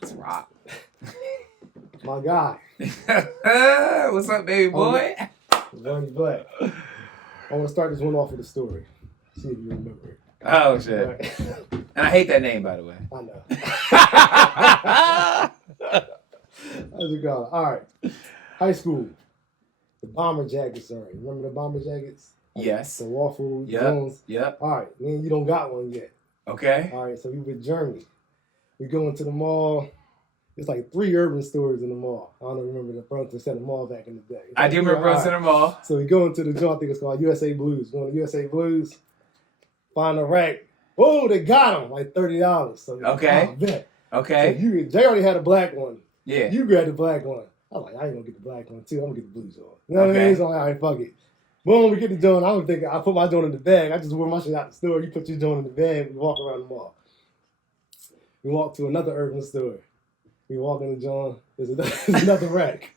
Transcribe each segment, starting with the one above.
Let's rock. My guy. What's up, baby boy? Vern Black. I want to start this one off with a story. See if you remember it. Oh, shit. Right. And I hate that name, by the way. I know. How's it going? All right. High school. The bomber jackets are. Remember the bomber jackets? Yes. The waffle Jones. Yep. All right. Man, you don't got one yet. Okay. All right. So we with Germany. We go into the mall. It's like 3 urban stores in the mall. I don't remember the Burlington Center Mall back in the day. I do remember Burlington Center Mall. So we go into the joint, I think it's called USA Blues. Go to USA Blues, find a rack. Oh, they got them, like $30. So okay. Okay. So they already had a black one. Yeah. You grabbed the black one. I was like, I ain't gonna get the black one too. I'm gonna get the blues on. You know what I mean? So I'm like, all right, fuck it. Boom, we get the joint. I don't think I put my joint in the bag. I just wear my shit out the store. You put your joint in the bag. We walk around the mall. We walk to another urban store. We walk in the joint. There's another rack.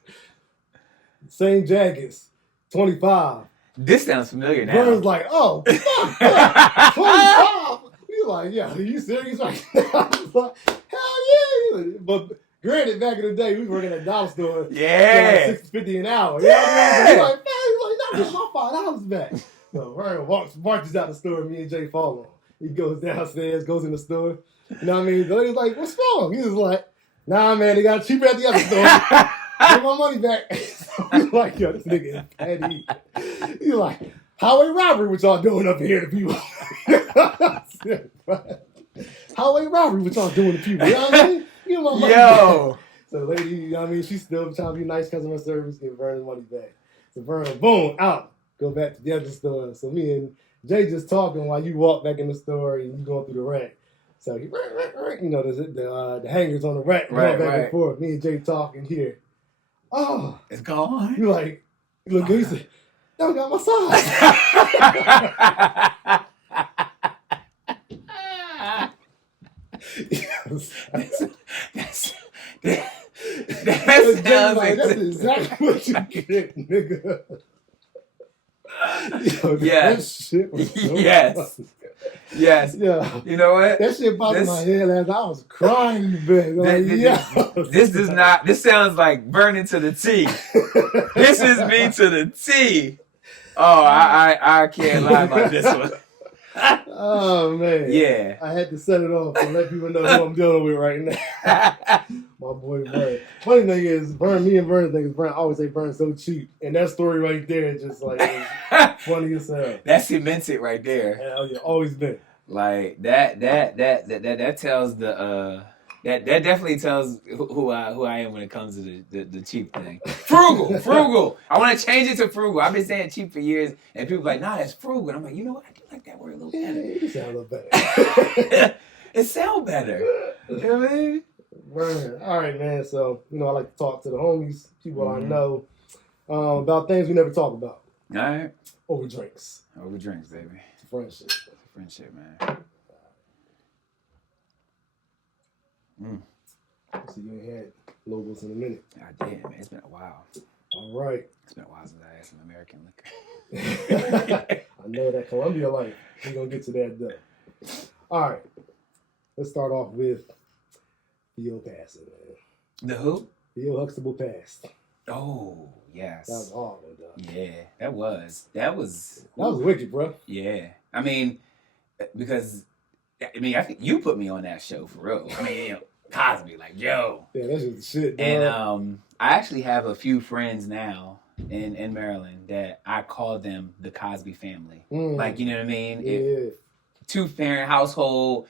Same jackets. 25. This sounds familiar now. Vern's like, oh, fuck, 25. We like, yeah, are you serious right now? I was like, hell yeah. But granted, back in the day, we was working at a dollar store. Yeah. Like $6.50 an hour. You know what I mean? So he's like, not get my $5 back. So Vern marches out the store. Me and Jay follow him. He goes downstairs, goes in the store. You know what I mean? The lady's like, what's wrong? He was like, nah, man, they got it cheaper at the other store. Get my money back. So he's like, yo, this nigga is petty. He's like, highway robbery, what y'all doing up here to people? Highway robbery, what y'all doing to people? You know what I mean? Give my money back. So the lady, you know what I mean? She's still trying to be nice customer service, give Vern his money back. So Vern, boom, out. Go back to the other store. So me and Jay just talking while you walk back in the store and you going through the rack. So you know, the hangers on the rack, back and forth. Me and Jay talking here. Oh, it's gone. You like, you look good. You say, don't got my size. That's exactly what you get, nigga. Yo, yes. That shit was so yes. funny. Yes. Yeah. You know what? That shit popped in my head last night. I was crying, man. This sounds like burning to the T. This is me to the T. Oh, I can't lie about this one. Oh, man. Yeah. I had to set it off to let people know who I'm dealing with right now. My boy Vern. Funny thing is, me and Vern think Vern always say Vern's so cheap. And that story right there is just like funny as hell. That cements it right there. Hell yeah, always been. Like that tells the that definitely tells who I am when it comes to the cheap thing. Frugal. I want to change it to frugal. I've been saying cheap for years, and people are like, nah, that's frugal. And I'm like, you know what? I do like that word a little better. It sounds a little better. It sounds better. You know what I mean? Vern. All right, man. So, you know, I like to talk to the homies, people I know, about things we never talk about. All right. Over drinks. Over drinks, baby. It's friendship. Friendship, man. So you ain't had logos in a minute. I did, man. It's been a while. All right. It's been a while since I had some American liquor. I know that Columbia life. We're going to get to that though. All right. Let's start off with Theo passing, man. The who? Theo Huxtable passed. Oh, yes. That was horrible, though. Yeah, that was wicked, bro. Yeah. I mean, because, I think you put me on that show for real. I mean, you know, Cosby, like, yo. Yeah, that's just shit, bro. And I actually have a few friends now in Maryland that I call them the Cosby family. Like, you know what I mean? Yeah. 2-parent household,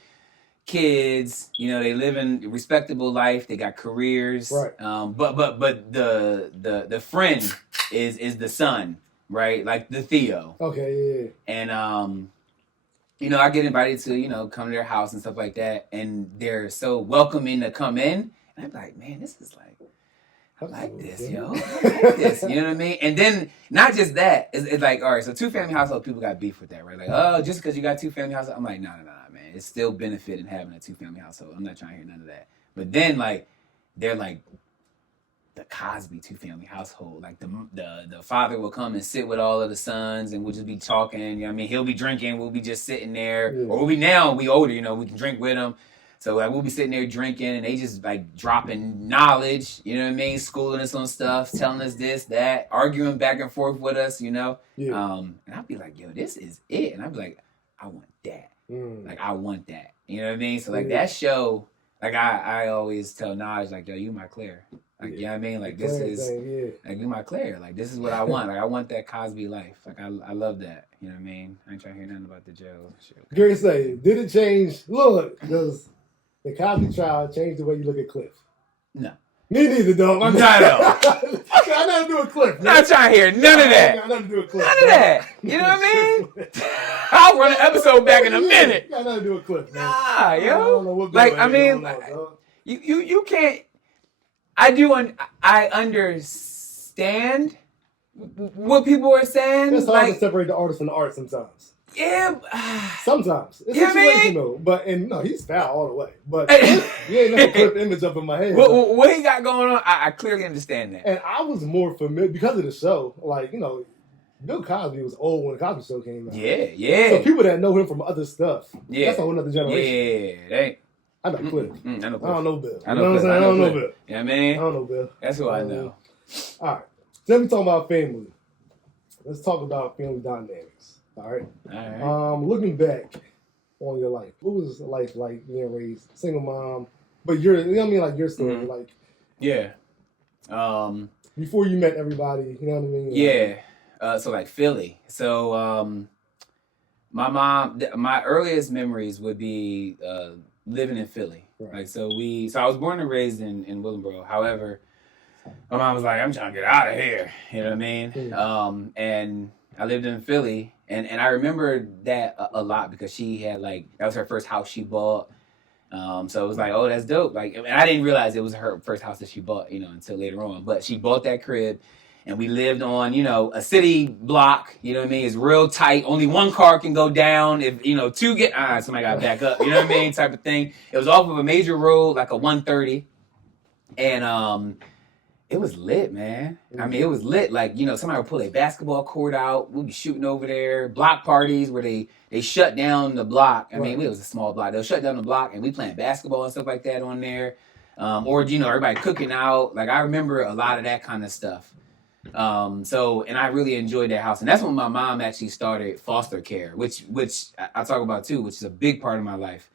kids, you know, they live in a respectable life, they got careers. Right. But the friend is the son, right? Like the Theo. Okay, yeah. And you know, I get invited to, you know, come to their house and stuff like that, and they're so welcoming to come in. And I'm like, man, this is like, I like this, yo. I like this. You know what I mean? And then, not just that, it's like, all right, so 2-family household, people got beef with that, right? Like, oh, just because you got 2-family household? I'm like, nah, man. It's still benefit in having a 2-family household. I'm not trying to hear none of that. But then, like, they're like, the Cosby 2-family household. Like, the father will come and sit with all of the sons, and we'll just be talking. You know what I mean? He'll be drinking. We'll be just sitting there. Yeah. Or we older, you know, we can drink with him. So like we'll be sitting there drinking and they just like dropping knowledge, you know what I mean? Schooling us on stuff, telling us this, that, arguing back and forth with us, you know? Yeah. And I'd be like, yo, this is it. And I'd be like, I want that. Like I want that. You know what I mean? So like that show, like I always tell Naj, like, yo, you my Claire. Like, you know what I mean? Like this is like you my Claire. Like this is what I want. Like I want that Cosby life. Like I love that. You know what I mean? I ain't trying to hear nothing about the jail shit. Gary say, did it change? Look, does the Cosby trial change the way you look at Cliff? No. Me neither, dog. I know. Got nothing to do with Cliff. Man. Not trying to hear none of that. Got nothing to do with Cliff. None of that. You know what I mean? I'll run an episode back in a minute. Got nothing to do with Cliff, man. Nah, yo. Like, I mean, you can't. I understand what people are saying. It's hard to separate the artist from the art sometimes. Yeah. Sometimes. It's situational. But, and no, he's foul all the way. But you ain't never Cliff image up in my head. What he got going on, I clearly understand that. And I was more familiar, because of the show, like, you know, Bill Cosby was old when the Cosby Show came out. Yeah. So people that know him from other stuff, that's a whole other generation. Yeah, I know Cliff. I know Cliff. I don't know Bill. I know Cliff. I don't know Bill. You know what I mean? I don't know Bill. That's who I know. All right. So let me talk about family. Let's talk about family dynamics. All right. Looking back on your life, what was life like being raised single mom? But you know what I mean, like your story, like before you met everybody, you know what I mean? Yeah. So like Philly. So my mom, my earliest memories would be living in Philly. Right. Like so I was born and raised in Willingboro. However, my mom was like, I'm trying to get out of here. You know what I mean? Mm-hmm. And I lived in Philly, and I remember that a lot because she had that was her first house she bought. So it was like, oh, that's dope. Like, and I didn't realize it was her first house that she bought, until later on. But she bought that crib, and we lived on, a city block. You know what I mean? It's real tight. Only one car can go down. If two get, somebody got to back up. You know what I mean? Type of thing. It was off of a major road, like a 130, and it was lit, man. I mean, it was lit. Like, somebody would pull a basketball court out. We'd be shooting over there. Block parties where they shut down the block. I mean, it was a small block. They'll shut down the block, and we playing basketball and stuff like that on there. Or, everybody cooking out. Like, I remember a lot of that kind of stuff. And I really enjoyed that house. And that's when my mom actually started foster care, which I talk about too, which is a big part of my life.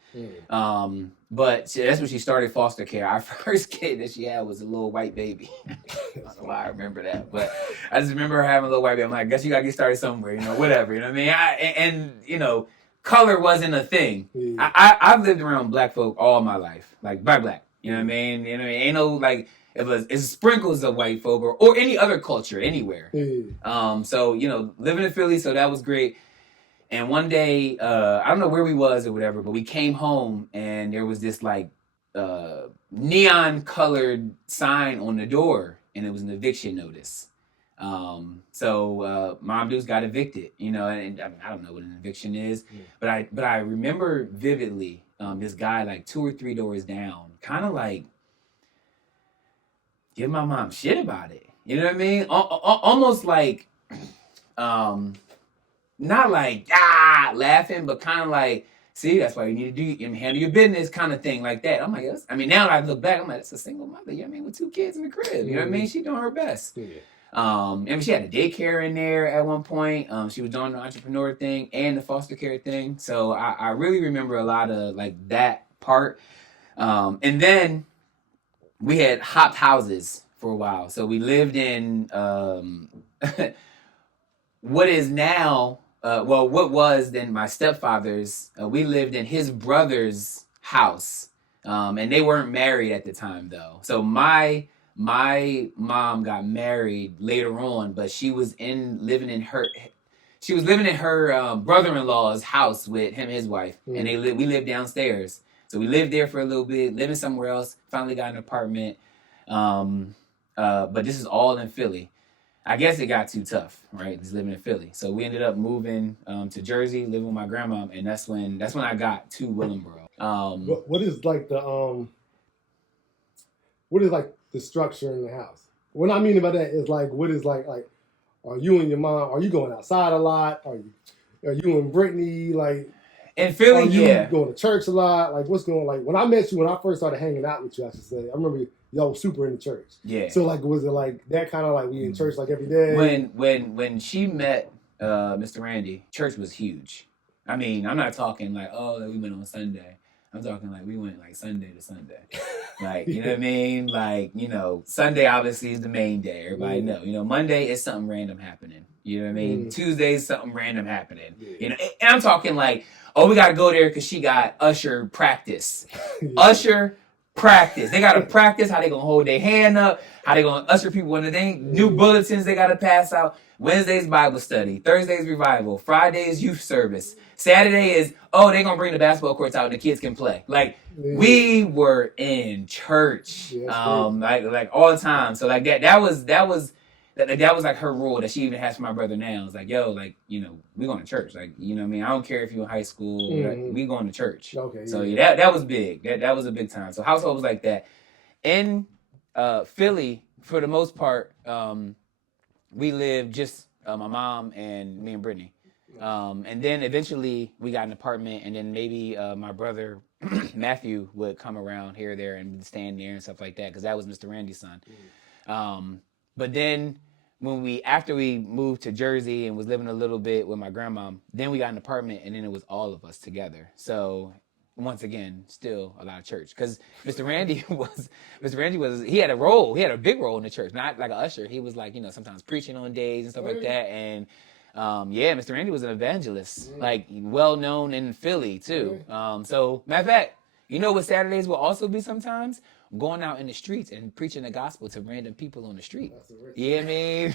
But that's when she started foster care. Our first kid that she had was a little white baby. I don't know why I remember that, but I just remember her having a little white baby. I'm like, I guess you gotta get started somewhere, whatever. You know what I mean? Color wasn't a thing. I've lived around black folk all my life, like black. You know what I mean? Ain't no it's sprinkles of white folk or any other culture anywhere. So living in Philly, so that was great. And one day, I don't know where we was or whatever, but we came home and there was this neon colored sign on the door, and it was an eviction notice. So mom dudes got evicted, and I don't know what an eviction is, but I remember vividly this guy 2 or 3 doors down, kind of give my mom shit about it. You know what I mean? Almost not laughing, but kind of see, that's why you need to handle your business kind of thing like that. I'm like, now I look back, I'm like, that's a single mother, you know what I mean, with 2 kids in the crib. You know what I mean? She doing her best. Yeah. And she had a daycare in there at one point. She was doing the entrepreneur thing and the foster care thing. So I really remember a lot of that part. And then we had hopped houses for a while. So we lived in what is now, what was then my stepfather's. We lived in his brother's house. And they weren't married at the time though. So my mom got married later on, but she was living in her brother-in-law's house with him and his wife. And we lived downstairs. So we lived there for a little bit, living somewhere else, finally got an apartment. But this is all in Philly. I guess it got too tough, right? Just living in Philly. So we ended up moving to Jersey, living with my grandma, and that's when I got to Willingboro. What is the structure in the house? What I mean by that is what is are you and your mom, are you going outside a lot? Are you and Brittany In Philly, you going to church a lot? Like, what's going on? Like, when I met you, when I first started hanging out with you, I should say, I remember y'all was super into church. Yeah. So, like, was it like that kind of like we in church like every day? When she met Mr. Randy, church was huge. I mean, I'm not talking like, oh, we went on Sunday. I'm talking like we went like Sunday to Sunday. Like, you know what I mean? Like, you know, Sunday obviously is the main day. Everybody know. You know, Monday is something random happening. You know what I mean? Tuesday is something random happening. You know, and I'm talking like, oh, we got to go there because she got usher practice. Usher practice. They got to practice how they going to hold their hand up, how they going to usher people in the thing. New bulletins they got to pass out. Wednesday's Bible study. Thursday's revival. Friday's youth service. Saturday is, oh, they're going to bring the basketball courts out and the kids can play. Like, we were in church, like all the time. So like that was like her rule that she even has for my brother now. It's like, yo, like, you know, we going to church. Like, you know what I mean? I don't care if you're in high school. We going to church. Okay. So yeah, that was big. That was a big time. So household was like that. In Philly, for the most part, we lived just my mom and me and Brittany. And then eventually we got an apartment, and then maybe my brother Matthew would come around here or there and stand there and stuff like that, because that was Mr. Randy's son. But then after we moved to Jersey and was living a little bit with my grandma, then we got an apartment, and then it was all of us together. So once again, still a lot of church, because Mr. Randy was he had a big role in the church, not like an usher. He was like, you know, sometimes preaching on days and stuff like that. And Mr. Randy was an evangelist, like well known in Philly too. So matter of fact, you know what Saturdays will also be sometimes? Going out in the streets and preaching the gospel to random people on the street. You know what I mean?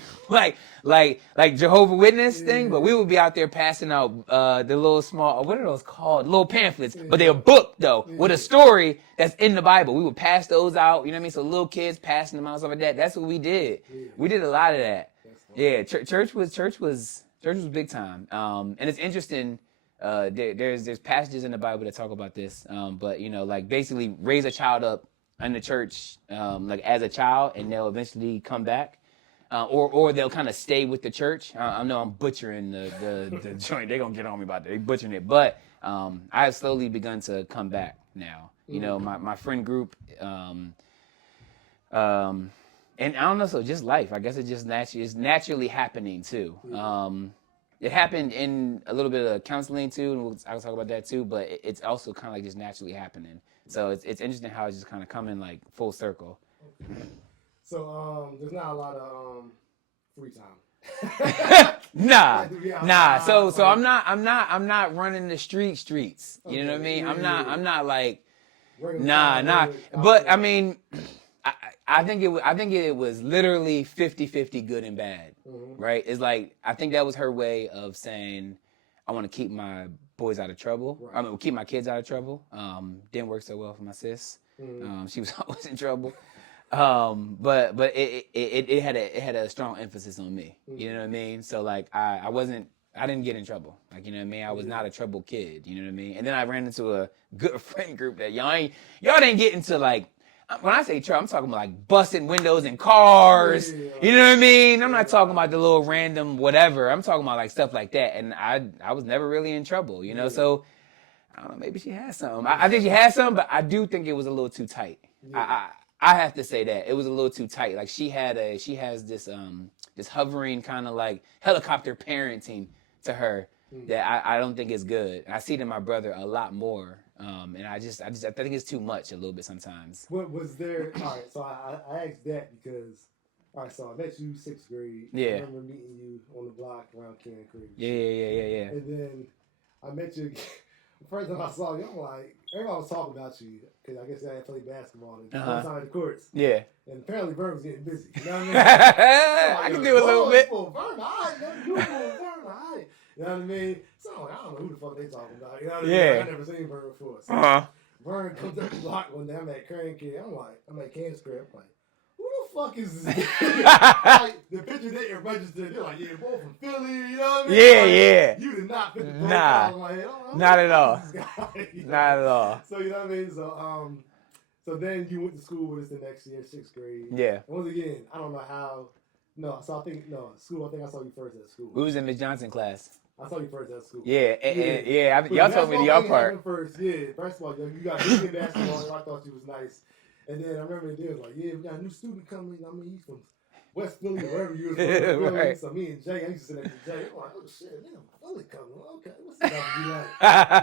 like Jehovah's Witness thing, but we would be out there passing out the little small, what are those called? Little pamphlets, but they're a book though, with a story that's in the Bible. We would pass those out, you know what I mean? So little kids passing them out, stuff like that. That's what we did. We did a lot of that. Yeah, church was big time. And it's interesting. There's passages in the Bible that talk about this. But you know, like basically raise a child up in the church, like as a child, and they'll eventually come back, or they'll kind of stay with the church. I know I'm butchering the joint. They're gonna get on me about that. They're butchering it, but I have slowly begun to come back now. You know, my friend group, and I don't know, so just life. I guess it's naturally happening too. It happened in a little bit of counseling too, and I'll talk about that too. But it's also kind of like just naturally happening. So it's interesting how it's just kind of coming like full circle. So there's not a lot of free time. Nah. So I'm not running the streets. You know what I mean? I'm not like nah. But I mean, I think it was literally 50-50 good and bad, right? It's like, I think that was her way of saying, I want to keep my boys out of trouble. Right. I mean, keep my kids out of trouble. Didn't work so well for my sis. She was always in trouble. But it had a strong emphasis on me. You know what I mean? So like I didn't get in trouble. Like, you know what I mean? I was not a troubled kid. You know what I mean? And then I ran into a good friend group that y'all didn't get into like. When I say trouble, I'm talking about like busting windows in cars. You know what I mean? I'm not talking about the little random whatever. I'm talking about like stuff like that. And I was never really in trouble, you know? So I don't know, maybe she had something. I think she had something, but I do think it was a little too tight. I have to say that. It was a little too tight. Like she has this hovering kind of like helicopter parenting to her that I don't think is good. I see it in my brother a lot more. And I think it's too much a little bit sometimes. What was there? All right, so I asked that because, all right, so I met you 6th grade. Yeah. I remember meeting you on the block around Cannon Creek. Yeah. And then I met you. The first time I saw you, I'm like, everybody was talking about you because I guess I had played basketball and outside the courts. Yeah. And apparently Vern was getting busy. You know what I mean? I can do a little bit. Vern, all right, you Vern, all right. You know what I mean? So I'm like, I don't know who the fuck they talking about. You know what I mean? I never seen Vern before. So Vern comes up the block one day. I'm at Crankhead. I'm at Kansas Square. I'm like, who the fuck is this? Like, the picture didn't register. They're like, yeah, both from Philly. You know what I mean? Yeah. You did not fit the profile. I'm like, not at all. Not at all. So you know what I mean? So then you went to school with us the next year, 6th grade. Yeah. And once again, I don't know how. School. I think I saw you first at school. We was in Miss Johnson class. I saw you first at school. Yeah, y'all told me the y'all part. First, yeah. First of all, you got good basketball, and I thought you was nice. And then I remember they was like, yeah, we got a new student coming. I mean, he's from West Philly, wherever you was from. Right. So me and Jay, I used to sit next to Jay. I'm like, oh shit, man, Philly coming. Okay, what's this about to be like?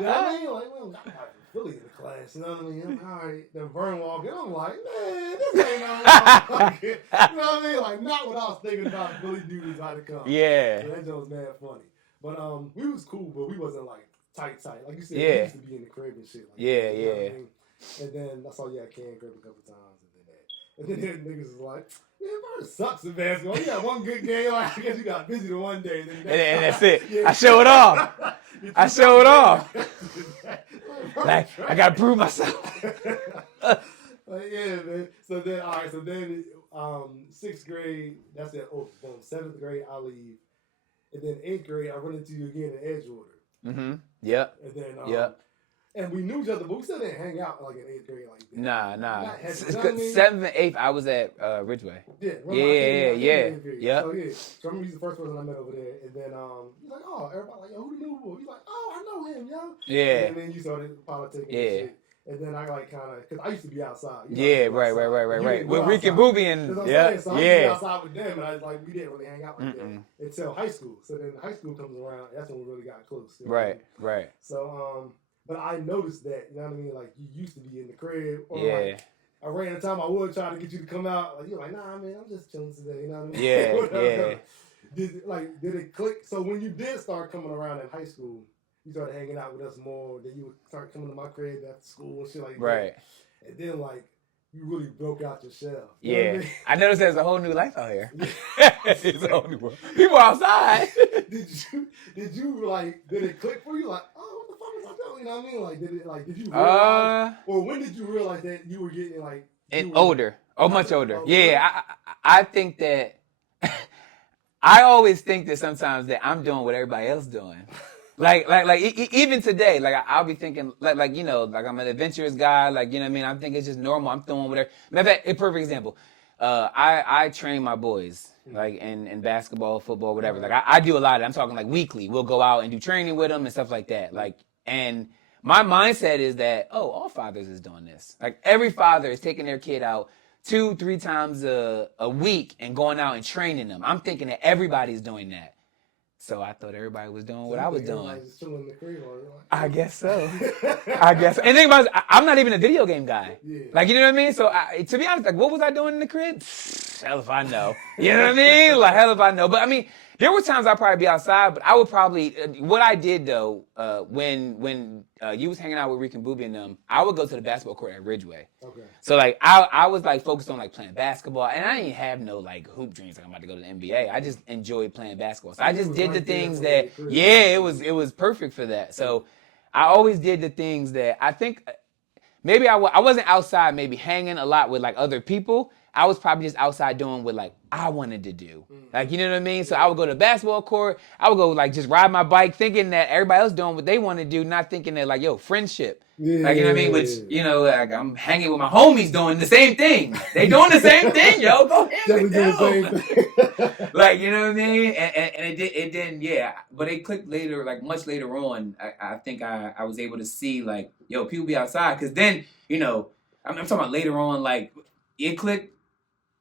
You know what I mean? Like, well, I got Philly in the class. You know what I mean? I'm like, all right. Then Vern walked in. I'm like, man, this ain't no like, you know what I mean? Like, not what I was thinking about Philly dudes about to come. Yeah. So that joke was mad funny. But we was cool, but we wasn't like tight. Like you said, we used to be in the crib and shit. Like, yeah, you know what I mean? And then I saw you at Can Grip a couple times, and then niggas was like, man, Vern sucks in basketball. You got one good game, like, I guess you got busy the one day, and that's it. Yeah. I show it off. Like, I gotta prove myself. Yeah, man. So then, all right. So then, 6th grade. That's it. Oh, 7th grade, I leave. And then 8th grade, I run into you again in Edgewater. Mm-hmm. Yep. And then, and we knew each other, but we still didn't hang out like in 8th grade. Like that. Nah. 7th and 8th, I was at Ridgeway. Yeah. Yeah. So I remember he's the first person I met over there, and then he's like, oh, everybody like, yo, who the new boy? He's like, oh, I know him, yo. Yeah. And then you started politicking. And shit. And then I like kind of, because I used to be outside. Right. With Rick and Booby and so I used to be outside with them, and I was like, we didn't really hang out like that until high school. So then high school comes around, that's when we really got close. You know Right. So, but I noticed that, you know what I mean? Like, you used to be in the crib, or like, around the time I would try to get you to come out, like, you're like, nah, man, I'm just chilling today, you know what I mean? Did it click? So when you did start coming around in high school, you started hanging out with us more, then you would start coming to my crib after school and shit like that. And then, like, you really broke out your shell. You know what I mean? I noticed there's a whole new life out here. It's a whole new world. People outside. Did you like, did it click for you? Like, oh, what the fuck was I doing? You know what I mean? Like, did you realize, or when did you realize that you were getting, like... older. Much older. Yeah, I think that... I always think that sometimes that I'm doing what everybody else doing. Like even today, like I'll be thinking, like you know, like I'm an adventurous guy, like, you know what I mean? I'm thinking it's just normal. I'm throwing whatever. Matter of fact, a perfect example. I train my boys, like in basketball, football, whatever. Like I do a lot of it. I'm talking like weekly. We'll go out and do training with them and stuff like that. Like, and my mindset is that, all fathers is doing this. Like every father is taking their kid out 2-3 times a week and going out and training them. I'm thinking that everybody's doing that. So I thought everybody was doing what I was doing. I guess so. And think about it, I'm not even a video game guy. Yeah. Like, you know what I mean? So to be honest, like, what was I doing in the crib? Hell if I know. You know what I mean? Like, hell if I know. But I mean, there were times I'd probably be outside, but I would probably, what I did though, when you was hanging out with Rick and Booby and them, I would go to the basketball court at Ridgeway. Okay. So like, I was like focused on like playing basketball, and I didn't have no like hoop dreams like I'm about to go to the NBA. I just enjoyed playing basketball. So I just did the things that, it was perfect for that. So I always did the things that I think, maybe I wasn't outside maybe hanging a lot with like other people. I was probably just outside doing what like I wanted to do. Like, you know what I mean? So I would go to the basketball court. I would go like just ride my bike thinking that everybody else doing what they want to do, not thinking that like, yo, friendship. Yeah. Like, you know what I mean? Which, you know, like I'm hanging with my homies doing the same thing. They doing the same thing, yo. Go ahead with them. Like, you know what I mean? And it didn't, yeah. But it clicked later, like much later on. I think I was able to see like, yo, people be outside. Because then, you know, I'm talking about later on, like it clicked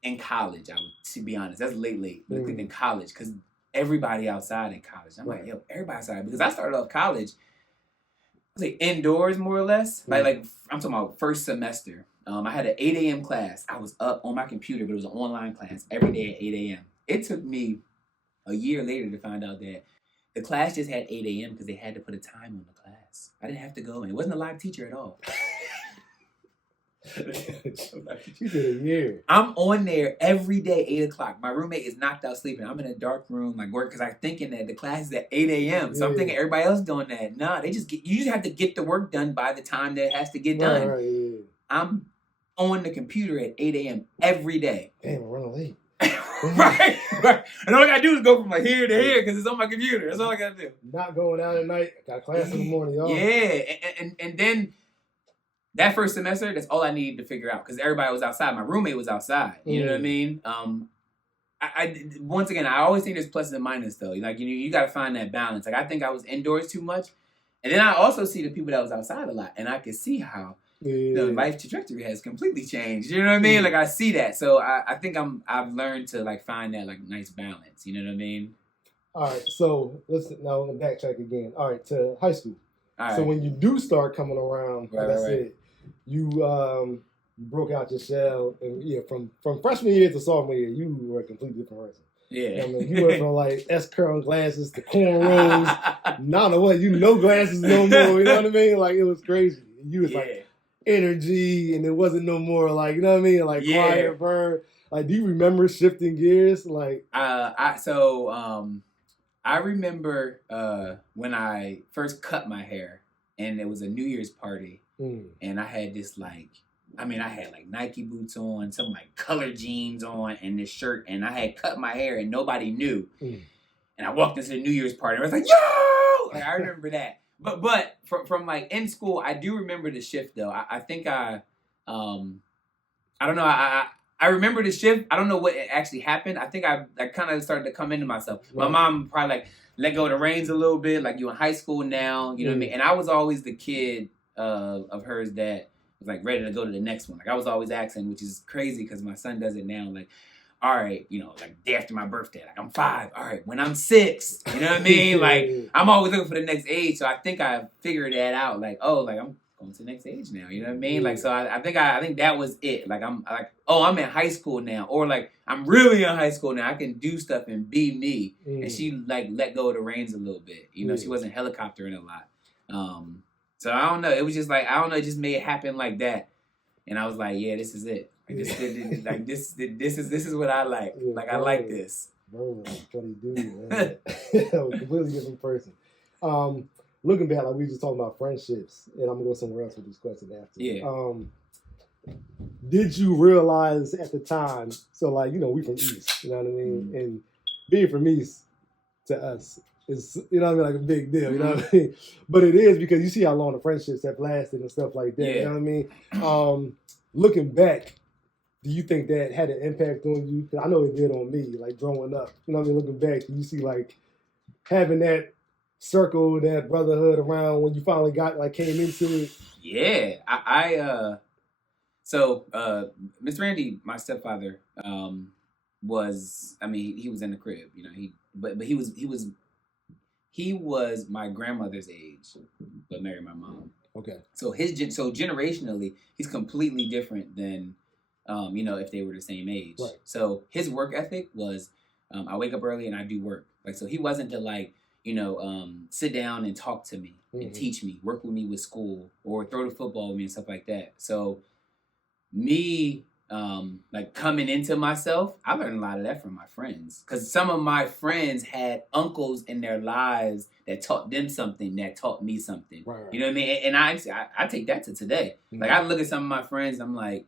in college, to be honest. That's late. But it clicked in college because everybody outside in college. I'm like, yo, everybody outside. Because I started off college, I was like indoors more or less. Like I'm talking about first semester. I had an 8 a.m. class. I was up on my computer, but it was an online class every day at 8 a.m. It took me a year later to find out that the class just had 8 a.m. because they had to put a time on the class. I didn't have to go, and it wasn't a live teacher at all. You did a year. I'm on there every day, 8 o'clock. My roommate is knocked out sleeping. I'm in a dark room, like work, because I'm thinking that the class is at 8 a.m. So I'm thinking everybody else doing that. Nah, you just have to get the work done by the time that it has to get done. Right. I'm on the computer at 8 a.m. every day. Damn, I'm running late. right. And all I gotta do is go from like here to here because it's on my computer. That's all I gotta do. Not going out at night. Got class in the morning, y'all. Yeah, and then that first semester, that's all I needed to figure out because everybody was outside. My roommate was outside. You know what I mean? once again, I always think there's pluses and minuses though. Like you got to find that balance. Like I think I was indoors too much, and then I also see the people that was outside a lot, and I could see how the life trajectory has completely changed. You know what I mean? Like I see that, so I think I've learned to like find that like nice balance. You know what I mean? All right, so let's now I'm gonna backtrack again. All right, to high school. All so right. when you do start coming around, like I said, you broke out your shell, and yeah, from freshman year to sophomore year, you were a completely different person. Yeah, I mean, you went from like S-curl glasses to cornrows. Not what glasses no more. You know what I mean? Like it was crazy. You was like energy, and it wasn't no more like you know what I mean? Like quiet, Vern. Like, do you remember shifting gears? Like, I remember when I first cut my hair, and it was a New Year's party, and I had this like. I had like Nike boots on, some like colored jeans on, and this shirt, and I had cut my hair, and nobody knew. And I walked into the New Year's party, and I was like, "Yo!" Like I remember that. But from like in school, I do remember the shift though. I think I don't know. I remember the shift. I don't know what actually happened. I think I kind of started to come into myself. Right. My mom probably like let go of the reins a little bit. Like you in high school now, you know what I mean. And I was always the kid of hers that was like ready to go to the next one. Like I was always asking, which is crazy because my son does it now. Like, all right, like day after my birthday, like I'm 5. All right, when I'm 6, you know what I mean? Like I'm always looking for the next age. So I think I figured that out. Like, oh, like I'm going to the next age now. You know what I mean? Like, so I think that was it. Like I'm in high school now, or like I'm really in high school now. I can do stuff and be me. And she like let go of the reins a little bit. You know, she wasn't helicoptering a lot. So I don't know. It was just like it just made it happen like that. And I was like, yeah, this is it. Like, this is what I like. Yeah, like I like this. Bro, funny dude, man. Completely different person. Looking back, like we just talking about friendships, and I'm gonna go somewhere else with this question after. Yeah. Did you realize at the time? So like we from East, you know what I mean, and being from East to us. It's, like a big deal, you know what I mean? But it is because you see how long the friendships have lasted and stuff like that, you know what I mean? Looking back, do you think that had an impact on you? Because I know it did on me, like growing up. You know what I mean? Looking back, do you see like having that circle, that brotherhood around when you finally came into it? Yeah. So Mr. Randy, my stepfather, was, he was in the crib, but he was my grandmother's age, but married my mom. Okay. So generationally, he's completely different than, if they were the same age. Right. So his work ethic was, I wake up early and I do work. Like, so he wasn't to sit down and talk to me and teach me, work with me with school, or throw the football with me and stuff like that. So me, coming into myself, I learned a lot of that from my friends. Because some of my friends had uncles in their lives that taught them something, that taught me something. Right. You know what I mean? And I take that to today. Like, I look at some of my friends, I'm like,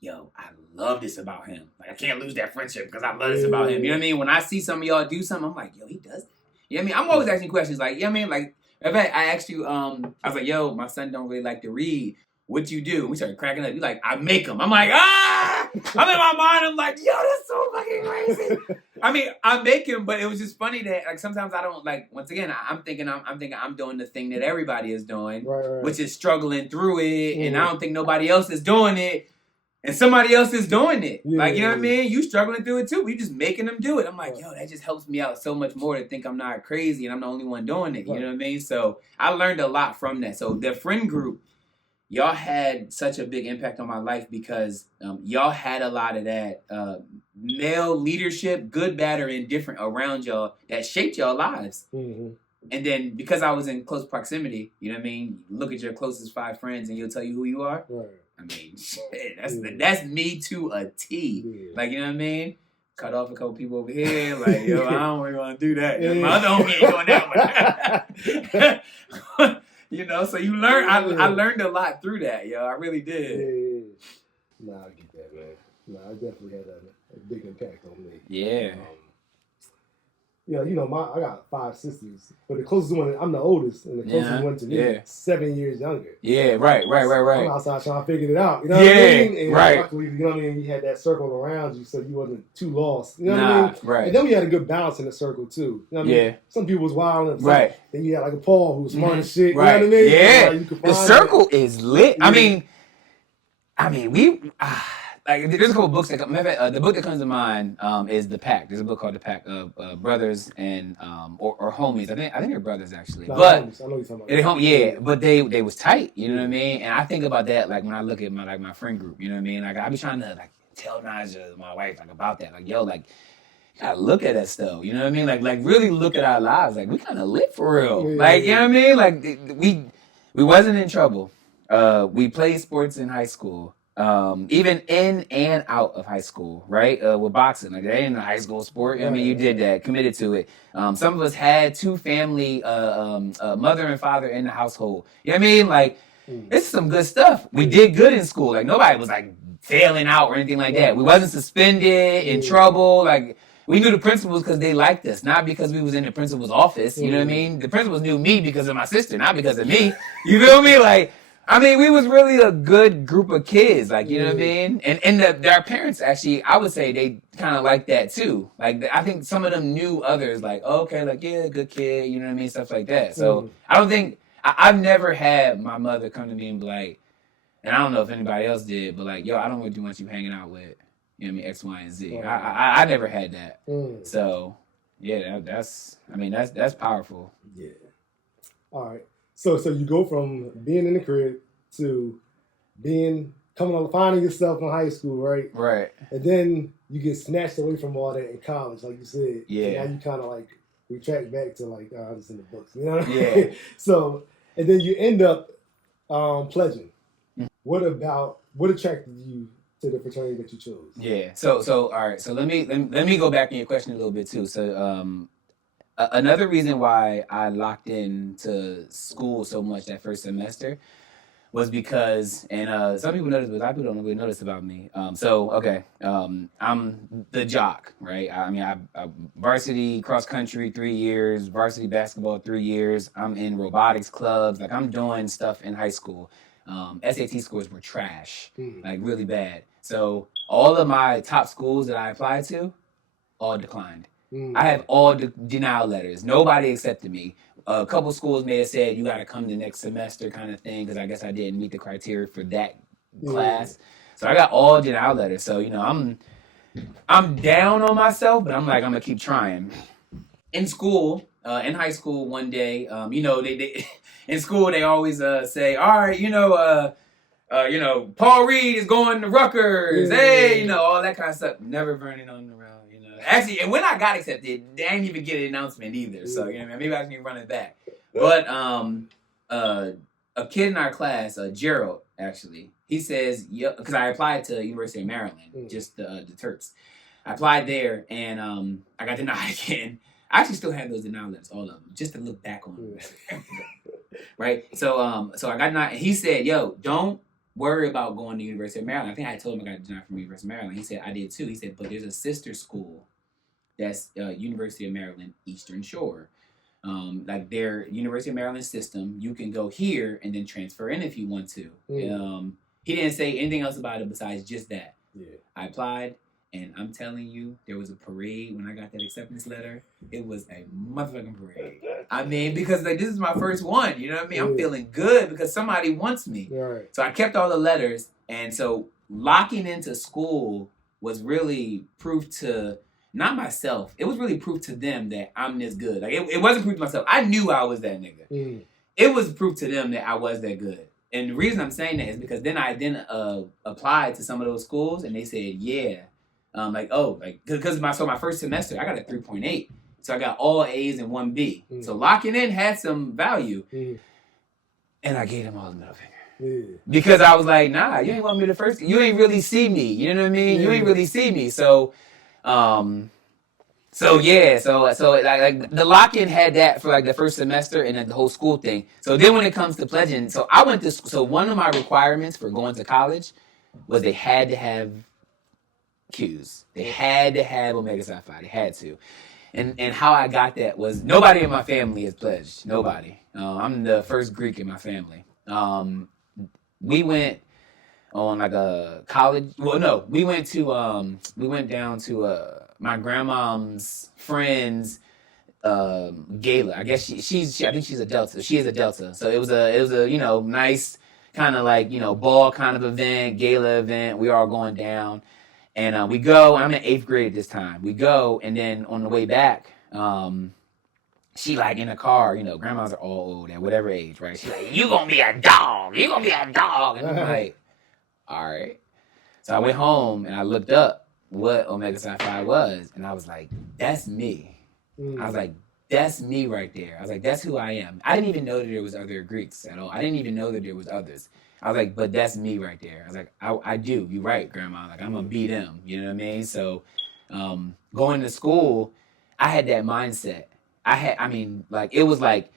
yo, I love this about him. Like, I can't lose that friendship because I love this about him. You know what I mean? When I see some of y'all do something, I'm like, yo, he does that. You know what I mean? I'm always asking questions like, you know what I mean? Like, in fact, I asked you, I was like, yo, my son don't really like to read. What you do? We started cracking up. You like, I make them. I'm like, I'm in my mind. I'm like, yo, that's so fucking crazy. I make him, but it was just funny that like sometimes I don't like. Once again, I'm thinking I'm doing the thing that everybody is doing, right. Which is struggling through it, and I don't think nobody else is doing it, and somebody else is doing it. Yeah, like, you know what I mean? You struggling through it too. We just making them do it. I'm like, yo, that just helps me out so much more to think I'm not crazy and I'm the only one doing it. You know what I mean? So I learned a lot from that. So the friend group. Y'all had such a big impact on my life because y'all had a lot of that male leadership, good, bad, or indifferent around y'all that shaped y'all lives. And then because I was in close proximity, you know what I mean? Look at your closest 5 friends and he'll tell you who you are. Right. Shit, that's me to a T. Yeah. Like, you know what I mean? Cut off a couple people over here. Like, yo, I don't really want to do that. Yeah. My other homie ain't doing that one. So you learn. I learned a lot through that, yo. I really did. Yeah. Nah, I get that, man. Nah, I definitely had a big impact on me. Yeah. Yeah, you know, I got 5 sisters, but the closest one, I'm the oldest, and the closest one to me is 7 years younger. Yeah, right. I'm outside trying to figure it out. You know what I mean? And luckily, you know what I mean, you had that circle around you, so you wasn't too lost. You know what I mean? Right. And then we had a good balance in the circle too. You know what I mean? Some people was wild, and then you had like a Paul who was smart as shit. Right. You know what I mean? Yeah. So, you could the circle is lit. Yeah. I mean, we. Like there's a couple books that come. The book that comes to mind is The Pack. There's a book called The Pack of brothers and or homies. I think they're brothers actually. No, but homies. I know you're talking about. Yeah, but they was tight. You know what I mean? And I think about that like when I look at my friend group. You know what I mean? Like I be trying to like tell Naja, my wife, like about that. Like yo, like you gotta look at that stuff. You know what I mean? Like really look at our lives. Like we kind of lit for real. Yeah. Like you know what I mean? Like we wasn't in trouble. We played sports in high school. Even in and out of high school, right? With boxing, like that ain't a high school sport. I mean, you did that, committed to it. Some of us had 2 family, mother and father in the household. You know what I mean? Like, it's some good stuff. We did good in school. Like nobody was like failing out or anything like that. We wasn't suspended, in trouble. Like we knew the principals because they liked us, not because we was in the principal's office. You know what I mean? The principals knew me because of my sister, not because of me. You feel me? Like. I mean, we was really a good group of kids, like, you know what I mean? And our parents, actually, I would say they kind of like that, too. Like, I think some of them knew others, like, oh, okay, like, yeah, good kid, you know what I mean? Stuff like that. So, I don't think, I've never had my mother come to me and be like, and I don't know if anybody else did, but like, yo, I don't really want you hanging out with, you know what I mean, X, Y, and Z. I never had that. So, yeah, that's powerful. Yeah. All right. So you go from being in the crib to finding yourself in high school, right? Right. And then you get snatched away from all that in college, like you said. Yeah. And now you kind of like retract back to like, I was in the books, you know what I mean? Yeah. So, and then you end up pledging. Mm-hmm. What attracted you to the fraternity that you chose? Yeah. So all right. So let me go back in your question a little bit too. So another reason why I locked into school so much that first semester was because, and some people notice, but a lot of people don't really notice about me. I'm the jock, right? I mean, I varsity cross country 3 years, varsity basketball 3 years. I'm in robotics clubs. Like I'm doing stuff in high school. SAT scores were trash, like really bad. So all of my top schools that I applied to, all declined. I have all denial letters. Nobody accepted me. A couple schools may have said you got to come the next semester, kind of thing, because I guess I didn't meet the criteria for that class. So I got all denial letters. So you know, I'm down on myself, but I'm gonna keep trying. In school, in high school, one day, you know, they in school they always say, all right, you know, Paul Reed is going to Rutgers. Hey, you know, all that kind of stuff. Never burning on the road. Actually, and when I got accepted, they didn't even get an announcement either. So, you know, maybe I can run it back. But a kid in our class, Gerald, actually, he says, because I applied to University of Maryland, just the Terps. I applied there, and I got denied again. I actually still have those denial letters, all of them, just to look back on them. Right? So I got denied, and he said, yo, don't worry about going to University of Maryland. I think I told him I got denied from University of Maryland. He said, I did too. He said, but there's a sister school that's University of Maryland Eastern Shore. Like their University of Maryland system, you can go here and then transfer in if you want to. He didn't say anything else about it besides just that. Yeah. I applied, and I'm telling you, there was a parade when I got that acceptance letter. It was a motherfucking parade. I mean, because like this is my first one, you know what I mean? I'm feeling good because somebody wants me. Right. So I kept all the letters, and so locking into school was really proof to not myself. It was really proof to them that I'm this good. Like it wasn't proof to myself. I knew I was that nigga. It was proof to them that I was that good. And the reason I'm saying that is because then I applied to some of those schools, and they said, yeah. Because my first semester, I got a 3.8. So I got all A's and 1 B. So locking in had some value. And I gave them all the middle finger. Because I was like, nah, you ain't want me the first. You ain't really see me. You know what I mean? You ain't really see me. So like the lock-in had that for like the first semester and then the whole school thing. So then when it comes to pledging, so one of my requirements for going to college was they had to have Qs. They had to have Omega Psi Phi. They had to. And how I got that was nobody in my family is pledged. Nobody. I'm the first Greek in my family. We went on like a college. Well, no, we went down to my grandmom's friend's gala. I guess I think she's a Delta. She is a Delta. So it was a nice kind of like ball kind of event, gala event. We were all going down. And we go, I'm in 8th grade at this time. We go, and then on the way back, she like in a car, grandmas are all old at whatever age, right? She's like, you gonna be a dog. You gonna be a dog. And I'm like, all right. So I went home, and I looked up what Omega Psi Phi was, and I was like, that's me. I was like, that's me right there. I was like, that's who I am. I didn't even know that there was other Greeks at all. I didn't even know that there was others. I was like, but that's me right there. I was like, I do. You're right, Grandma. Like, I'm going to be them. You know what I mean? So going to school, I had that mindset. It was like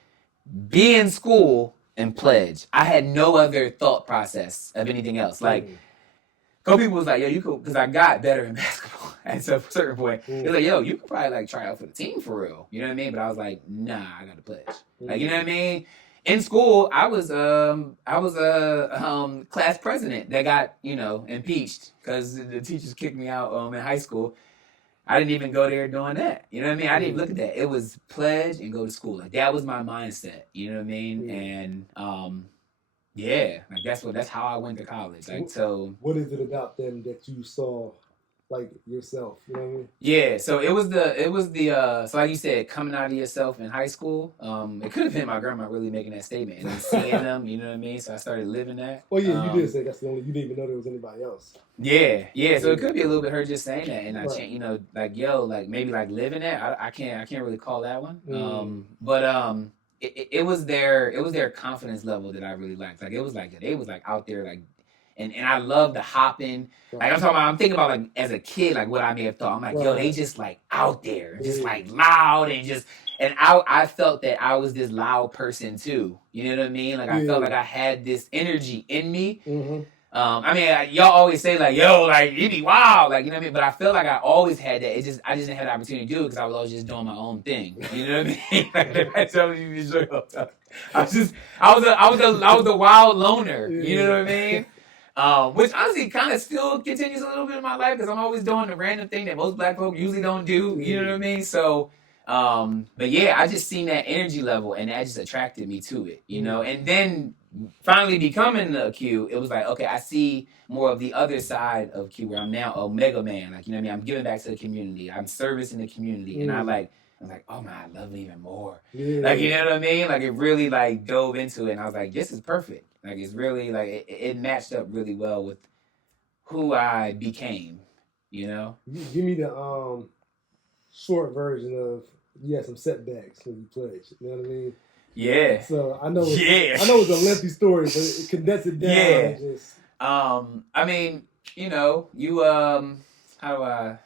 be in school and pledge. I had no other thought process of anything else. Like, a couple people was like, yo, you could, because I got better in basketball at a certain point. It was like, yo, you could probably like try out for the team for real. You know what I mean? But I was like, nah, I got to pledge. Like, you know what I mean? In school, I was a class president that got impeached because the teachers kicked me out in high school. I didn't even go there doing that. You know what I mean? I didn't even look at that. It was pledge and go to school. Like that was my mindset. You know what I mean? And like that's how I went to college. Like so. What is it about them that you saw? Like yourself, you know what I mean? Yeah, so it was the so like you said, coming out of yourself in high school. It could have been my grandma really making that statement and then seeing them, you know what I mean? So I started living that. Well, yeah, you did say that's the only. You didn't even know there was anybody else. Yeah. So it could be a little bit her just saying that, and I changed, like yo, like maybe like living that. I can't really call that one. But it was their confidence level that I really liked. Like it was like they was like out there like. And I love the hopping. Like I'm thinking about like as a kid, like what I may have thought. I'm like, yo, they just like out there, just like loud and I felt that I was this loud person too. You know what I mean? Like I felt like I had this energy in me. Y'all always say like, yo, like you be wild, like you know what I mean. But I felt like I always had that. I just didn't have the opportunity to do it because I was always just doing my own thing. You know what I mean? Like I tell you, I was a wild loner. You know what I mean? Which honestly kind of still continues a little bit in my life because I'm always doing the random thing that most black folk usually don't do. You know what I mean? So, but yeah, I just seen that energy level and that just attracted me to it, and then finally becoming a Q, it was like, okay, I see more of the other side of Q where I'm now a mega man. Like, you know what I mean? I'm giving back to the community. I'm servicing the community. And I was like, oh man, I love it even more. Like, you know what I mean? Like it really like dove into it and I was like, this is perfect. Like it's really like it matched up really well with who I became, Give me the short version of you had some setbacks when you pledged. You know what I mean? Yeah. So I know it's a lengthy story, but condense it down. How do I?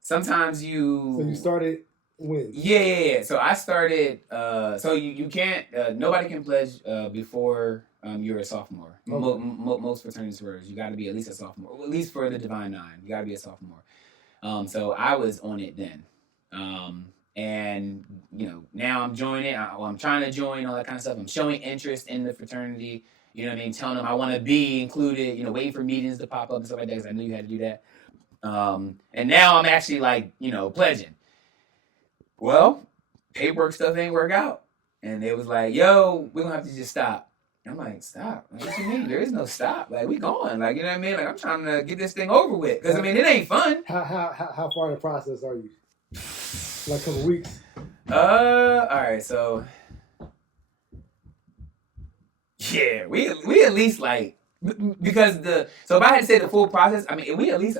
Sometimes you. So you started when? Yeah. So I started. So you can't. Nobody can pledge before you're a sophomore. Okay. Most fraternities you got to be at least a sophomore. At least for the Divine Nine, you got to be a sophomore. So I was on it then. And now I'm joining. I'm trying to join all that kind of stuff. I'm showing interest in the fraternity. You know what I mean? Telling them I want to be included. Waiting for meetings to pop up and stuff like that because I knew you had to do that. And now I'm actually like pledging. Well, paperwork stuff ain't work out, and they was like, "Yo, we're gonna have to just stop." I'm like, "Stop? What you mean? There is no stop. Like we going. Like you know what I mean? Like I'm trying to get this thing over with because it ain't fun." How far in the process are you? Like a couple weeks. All right, so yeah, we at least like because if I had to say the full process, we at least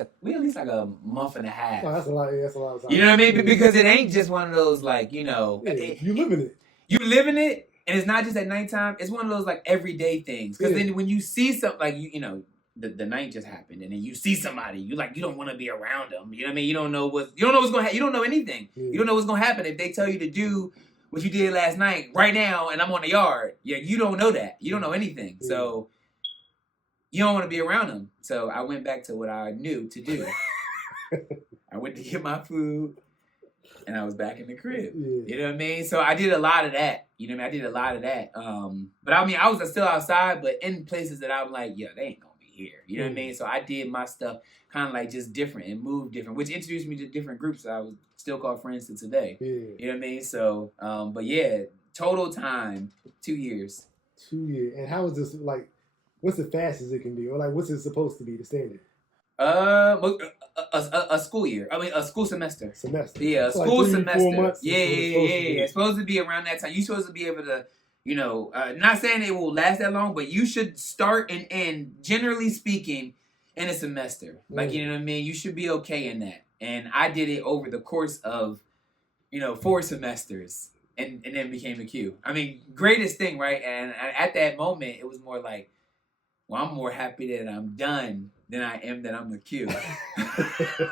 like a month and a half. Oh, that's a lot. That's a lot of time. You know what I mean? Because it ain't just one of those like you living it. You living it, and it's not just at nighttime. It's one of those like everyday things. Because then when you see something like the night just happened, and then you see somebody, you don't want to be around them. You know what I mean? You don't know what's going to happen. You don't know anything. Yeah. You don't know what's going to happen if they tell you to do what you did last night right now, and I'm on the yard. Yeah, you don't know that. You don't know anything. Yeah. So you don't want to be around them. So I went back to what I knew to do. I went to get my food, and I was back in the crib. Yeah. You know what I mean? So I did a lot of that. You know what I mean? I did a lot of that. But I mean, I was still outside, but in places that I'm like, yeah, they ain't gonna be here. You know what I mean? So I did my stuff kind of like just different and moved different, which introduced me to different groups that I was still call friends to today. Yeah. You know what I mean? So, but yeah, total time, 2 years. 2 years. And how is this like? What's the fastest it can be, or like what's it supposed to be? The standard? A school year. I mean, a school semester. Yeah, a school like 3, semester. 4 months. Yeah. It's supposed to be around that time. You're supposed to be able to, you know, not saying it will last that long, but you should start and end, generally speaking, in a semester. Like, you know what I mean? You should be okay in that. And I did it over the course of, 4 semesters. And then became a Q. I mean, greatest thing, right? And at that moment, it was more like, well, I'm more happy that I'm done than I am that I'm a Q.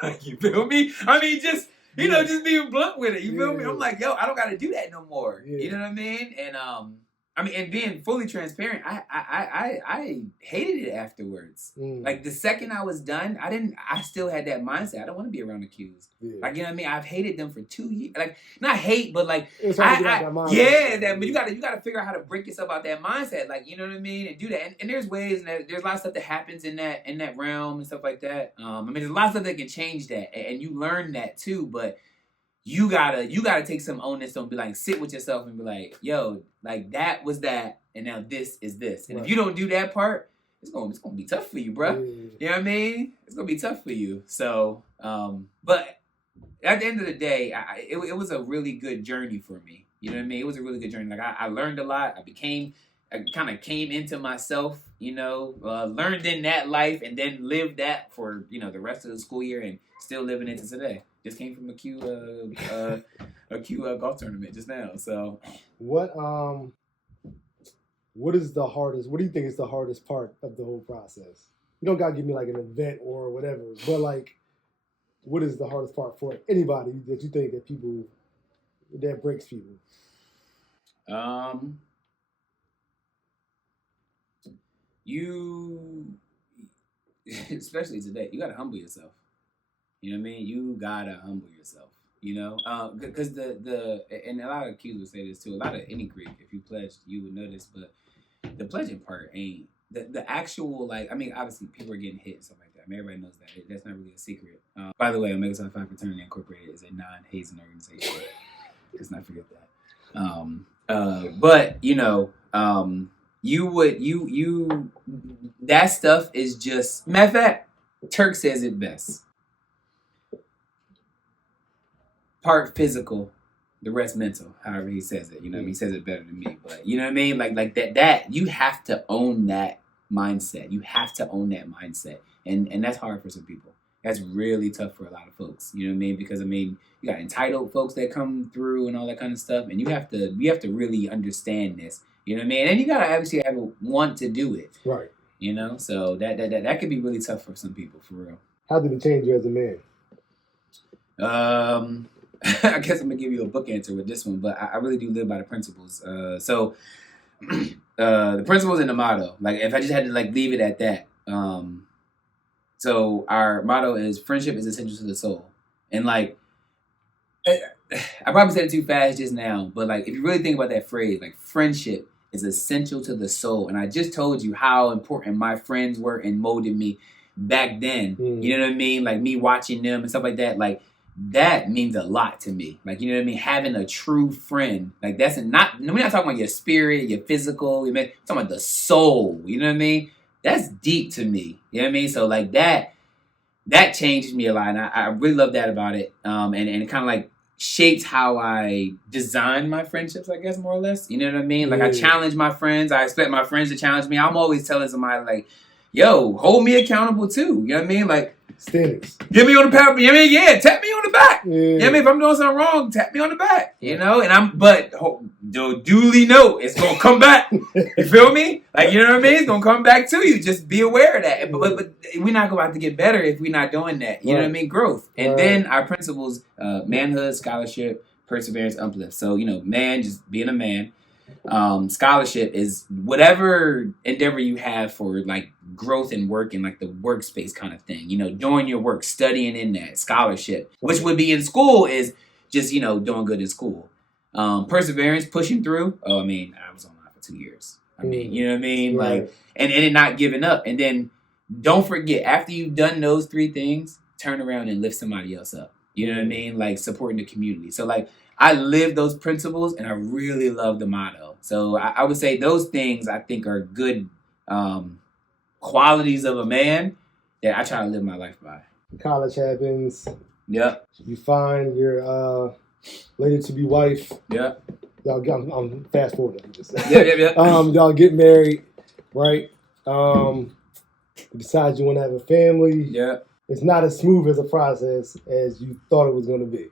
Like, you feel me? I mean, just, just being blunt with it. You feel me? I'm like, yo, I don't got to do that no more. Yeah. You know what I mean? And, and being fully transparent, I hated it afterwards. Like, the second I was done, I still had that mindset. I don't want to be around the Qs. Yeah. Like, you know what I mean? I've hated them for 2 years. Like, not hate, but like, but you gotta figure out how to break yourself out that mindset. Like, you know what I mean? And do that. And there's ways, and there's a lot of stuff that happens in that realm and stuff like that. I mean, there's a lot of stuff that can change that. And you learn that too, but you gotta take some onus and be like, sit with yourself and be like, yo, like that was that, and now this is this. And if you don't do that part, it's gonna be tough for you, bro. You know what I mean? It's gonna be tough for you. So, but at the end of the day, it was a really good journey for me. You know what I mean? It was a really good journey. Like I learned a lot. I kind of came into myself. Learned in that life, and then lived that for the rest of the school year, and still living into today. Just came from a Q golf tournament just now. So, what is the hardest? What do you think is the hardest part of the whole process? You don't gotta give me like an event or whatever, but like, what is the hardest part for anybody that you think that breaks people? You, especially today, you gotta humble yourself. You know what I mean? You gotta humble yourself. Because and a lot of Qs will say this too. A lot of any Greek, if you pledged, you would know this, but the pledging part ain't the actual, like, I mean, obviously people are getting hit and stuff like that. I mean, everybody knows that. That's not really a secret. By the way, Omega Psi Phi Fraternity Incorporated is a non-hazing organization. Let's not forget that. But that stuff is just, matter of fact, Turk says it best. Part physical, the rest mental, however he says it. You know what I mean? He says it better than me. But you know what I mean? Like that you have to own that mindset. You have to own that mindset. And that's hard for some people. That's really tough for a lot of folks. You know what I mean? Because I mean, you got entitled folks that come through and all that kind of stuff. And you have to really understand this. You know what I mean? And you gotta obviously have a want to do it. Right. So that could be really tough for some people, for real. How did it change you as a man? I guess I'm gonna give you a book answer with this one, but I really do live by the principles. So the principles and the motto. Like, if I just had to like leave it at that. So our motto is friendship is essential to the soul, and like I probably said it too fast just now, but like if you really think about that phrase, like friendship is essential to the soul, and I just told you how important my friends were and molded me back then. You know what I mean? Like me watching them and stuff like that. Like, that means a lot to me. Like, you know what I mean? Having a true friend. Like, we're not talking about your spirit, your physical. We're talking about the soul. You know what I mean? That's deep to me. You know what I mean? So, like, that changed me a lot. And I really love that about it. And it kind of, like, shapes how I design my friendships, I guess, more or less. You know what I mean? Like, I challenge my friends. I expect my friends to challenge me. I'm always telling somebody, like, yo, hold me accountable, too. You know what I mean? Like, standards. Get me on the path. You know what I mean? Yeah, tap me on the back. Yeah. You know what I mean? If I'm doing something wrong, tap me on the back. Duly know it's gonna come back. You feel me? Like, you know what I mean? It's gonna come back to you. Just be aware of that. But we're not about to get better if we're not doing that. You know what I mean? Growth. And then our principles: manhood, scholarship, perseverance, uplift. So man, just being a man. scholarship is whatever endeavor you have for like growth and work and like the workspace kind of thing. You know, doing your work, studying in that scholarship, which would be in school is just, you know, doing good in school. Perseverance, pushing through. Oh, I mean, I was online for 2 years. I mean, you know what I mean? Right. Like, and it not giving up. And then don't forget, after you've done those 3 things, turn around and lift somebody else up. You know what I mean? Like supporting the community. So like I live those principles and I really love the motto. So I would say those things I think are good qualities of a man that I try to live my life by. College happens. Yep. You find your lady-to-be wife. Yep. I'm fast forwarding. Yep. Y'all get married, right? Decide you want to have a family. Yep. It's not as smooth as a process as you thought it was going to be.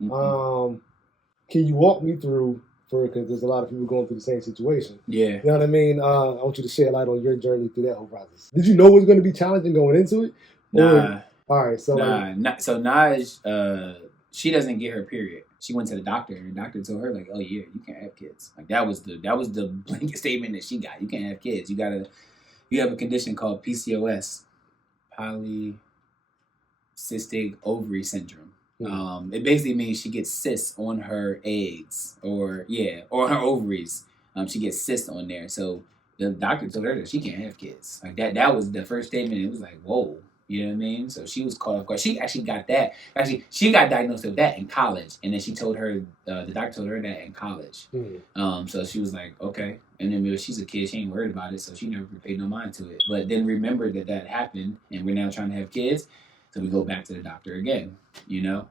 Can you walk me through, because there's a lot of people going through the same situation. Yeah. You know what I mean? I want you to shed light on your journey through that whole process. Did you know it was going to be challenging going into it? Nah. All right. So so Naj, she doesn't get her period. She went to the doctor, and the doctor told her like, "Oh yeah, you can't have kids." Like that was the blanket statement that she got. You can't have kids. You have a condition called PCOS, polycystic ovary syndrome. It basically means she gets cysts on her eggs or her ovaries. She gets cysts on there. So the doctor told her that she can't have kids. Like that was the first statement. It was like, whoa, you know what I mean? So she was caught off guard. She actually got that. Actually, she got diagnosed with that in college, and then she told her the doctor told her that in college. So she was like, okay. And then she's a kid, she ain't worried about it, so she never paid no mind to it. But then remembered that happened, and we're now trying to have kids. So we go back to the doctor again, you know?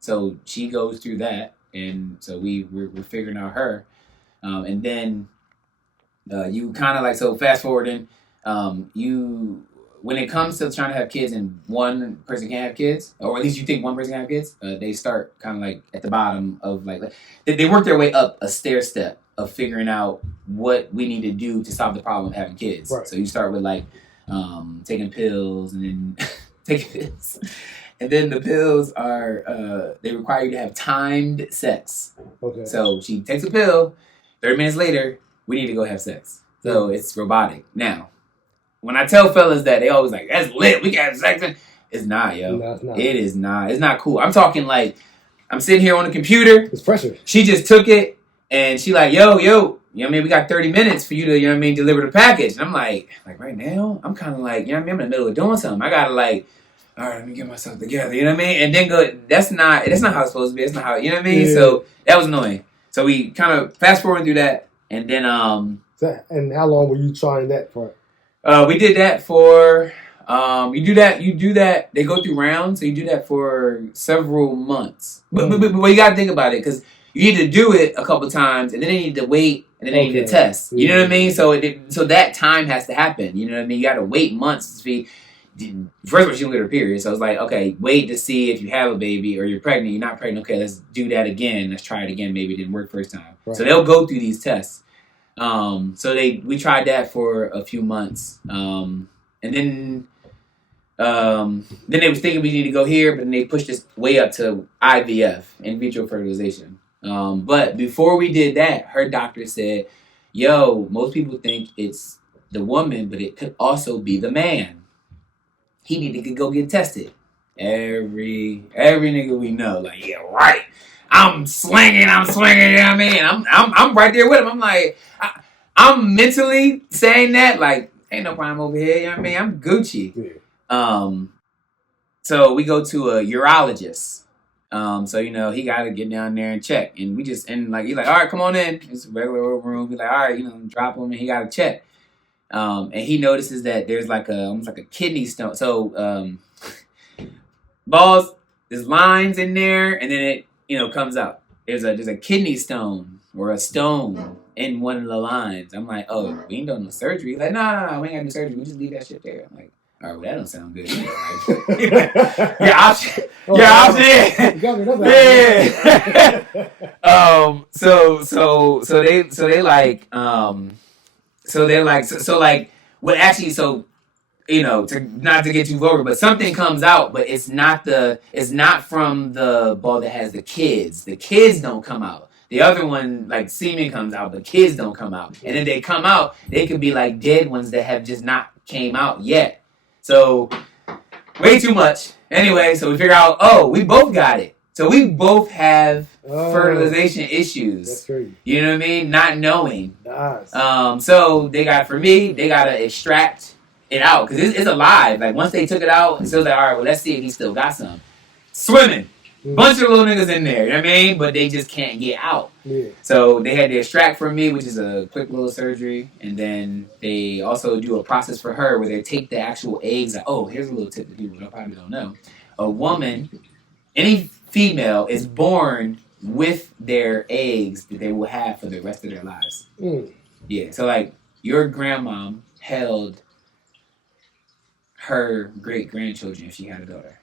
So she goes through that, and so we're figuring out her. And then you kind of like, so fast forwarding, when it comes to trying to have kids and one person can't have kids, or at least you think one person can have kids, they start kind of like at the bottom of like they work their way up a stair step of figuring out what we need to do to solve the problem of having kids. Right. So you start with like taking pills and then taking pills. And then the pills are, they require you to have timed sex. Okay. So she takes a pill, 30 minutes later, we need to go have sex. So it's robotic. Now, when I tell fellas that, they always like, that's lit, we can have sex. It's not, yo. No, it's not. It is not. It's not cool. I'm talking like, I'm sitting here on the computer. It's pressure. She just took it, and she like, yo, you know what I mean? We got 30 minutes for you to, you know what I mean, deliver the package. And I'm like right now, I'm kind of like, you know what I mean? I'm in the middle of doing something. I got to like, all right, let me get myself together. You know what I mean? And then go, that's not how it's supposed to be. That's not how, you know what I mean? Yeah. So that was annoying. So we kind of fast forward through that. And then, and how long were you trying that for? We did that for, you do that, they go through rounds. So you do that for several months. But you got to think about it, because you need to do it a couple times, and then they need to wait, and then they need to test. You know what I mean? So so that time has to happen. You know what I mean? You got to wait months to see. First of all, she don't get her period. So it's like, okay, wait to see if you have a baby or you're pregnant. You're not pregnant. Okay, let's do that again. Let's try it again. Maybe it didn't work first time. Right. So they'll go through these tests. So we tried that for a few months. And then they was thinking we need to go here, but then they pushed us way up to IVF, in vitro fertilization. But before we did that, her doctor said, yo, most people think it's the woman, but it could also be the man. He needed to go get tested. Every nigga we know, like, yeah, right. I'm swinging, you know what I mean? I'm right there with him. I'm like, I'm mentally saying that, like, ain't no problem over here, you know what I mean? I'm Gucci. Yeah. So we go to a urologist. So, you know, he got to get down there and check. And he's like, all right, come on in. It's a regular old room. He's like, all right, you know, drop him, and he got to check. And he notices that there's like almost like a kidney stone. So, balls, there's lines in there, and then it, you know, comes out. There's a kidney stone or a stone in one of the lines. I'm like, oh, we ain't doing no surgery. He's like, no, we ain't got to do surgery. We just leave that shit there. I'm like, all right, well, that don't sound good. Your option. Yeah. So what actually, so, you know, not to get too vulgar, but something comes out, but it's not from the ball that has the kids. The kids don't come out. The other one, like semen comes out, but kids don't come out. And then they come out, they could be like dead ones that have just not came out yet. So way too much. Anyway, so we figure out, oh, we both got it. So we both have fertilization issues. That's crazy. You know what I mean? Not knowing. Nice. So they got, for me, they got to extract it out. Because it's alive. Like, once they took it out, it's still like, all right, well, let's see if he still got some. Swimming. Bunch of little niggas in there. You know what I mean? But they just can't get out. Yeah. So they had to extract from me, which is a quick little surgery. And then they also do a process for her where they take the actual eggs out. Oh, here's a little tip that people probably don't know. A woman, any female, is born with their eggs that they will have for the rest of their lives. Yeah. So, like, your grandmom held her great-grandchildren if she had a daughter.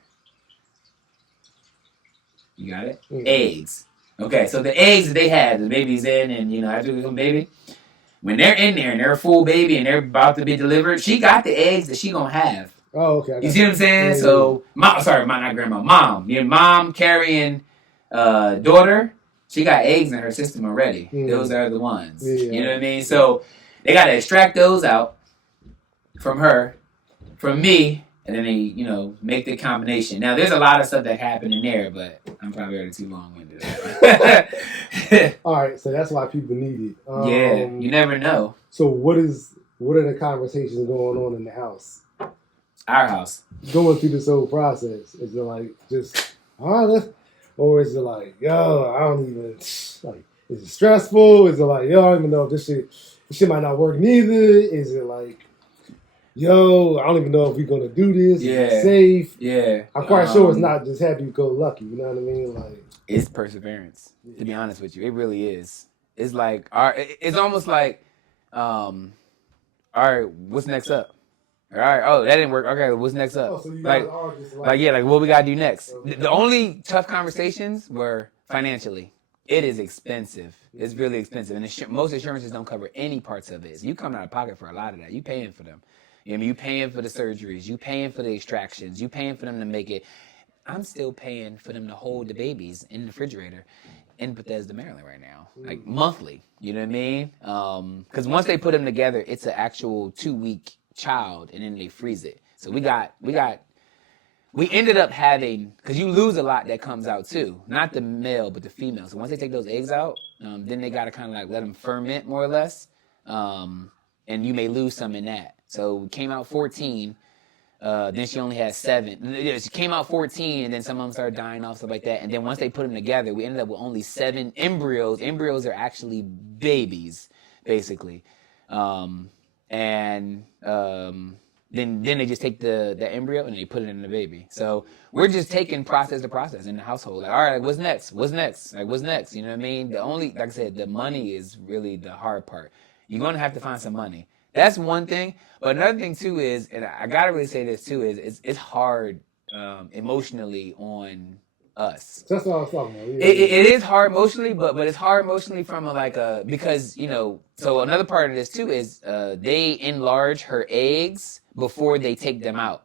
You got it? Eggs. Okay, so the eggs that they had, the baby's in, and, you know, after we become baby, when they're in there and they're a full baby and they're about to be delivered, she got the eggs that she gonna have. Oh, okay. You see what I'm saying? Yeah, so, not grandma, mom. Your mom carrying daughter, she got eggs in her system already. Those are the ones. Yeah. You know what I mean? So, they gotta extract those out from her, from me, and then they, you know, make the combination. Now, there's a lot of stuff that happened in there, but I'm probably already too long-winded. All right, so that's why people need it. Yeah, you never know. So what are the conversations going on in the house? Our house. Going through this whole process. Is it like just, or is it like, yo, I don't even, like, is it stressful? Is it like, yo, I don't even know if this shit might not work neither? Is it like, yo, I don't even know if we're gonna do this. Yeah. Is it safe? Yeah. I'm quite sure it's not just happy-go-lucky. You know what I mean? Like, it's perseverance. To be honest with you, it really is. It's like it's almost like, all right, what's next up? All right, oh, that didn't work. Okay, what's next up? Oh, so you guys are just like what we gotta do next? The only tough conversations were financially. It is expensive. It's really expensive, and most insurances don't cover any parts of it. So you come out of pocket for a lot of that. You paying for them. You know, you paying for the surgeries, you paying for the extractions, you paying for them to make it. I'm still paying for them to hold the babies in the refrigerator in Bethesda, Maryland right now, like monthly. You know what I mean? Because once they put them together, it's an actual 2-week child, and then they freeze it. So we ended up having, because you lose a lot that comes out too, not the male but the female. So once they take those eggs out, then they got to kind of like let them ferment more or less, and you may lose some in that. So we came out 14. Then she only had 7. She came out 14, and then some of them started dying off, stuff like that. And then once they put them together, we ended up with only 7 embryos. Embryos are actually babies, basically. Then they just take the embryo and they put it in the baby. So we're just taking process to process in the household. Like, all right, what's next? What's next? Like, what's next? You know what I mean? The only, like I said, the money is really the hard part. You're going to have to find some money. That's one thing. But another thing, too, is, and I got to really say this, too, is it's hard emotionally on us. That's what I was talking about. Yeah. It is hard emotionally, but it's hard emotionally from because, you know, so another part of this, too, is they enlarge her eggs before they take them out.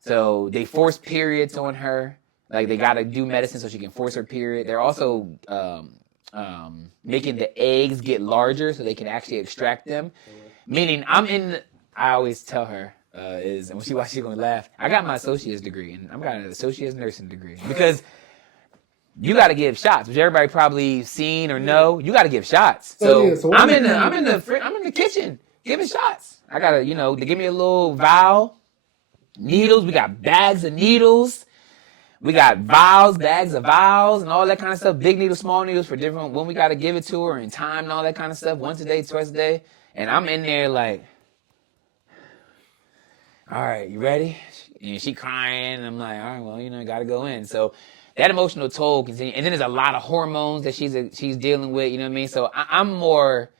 So they force periods on her. Like, they got to do medicine so she can force her period. They're also making the eggs get larger so they can actually extract them. Meaning, I always tell her, and when she watches, she's going to laugh. I got my associate's degree, and I've got an associate's nursing degree. Because you got to give shots, which everybody probably seen or know. You got to give shots. So I'm in the kitchen giving shots. I got to, they give me a little vial, needles. We got bags of needles. We got vials, bags of vials, and all that kind of stuff. Big needles, small needles for different, when we got to give it to her, and time and all that kind of stuff. Once a day, twice a day. And I'm in there like, all right, you ready? And she crying, and I'm like, all right, well, got to go in. So that emotional toll continues. And then there's a lot of hormones that she's dealing with, you know what I mean? So I'm more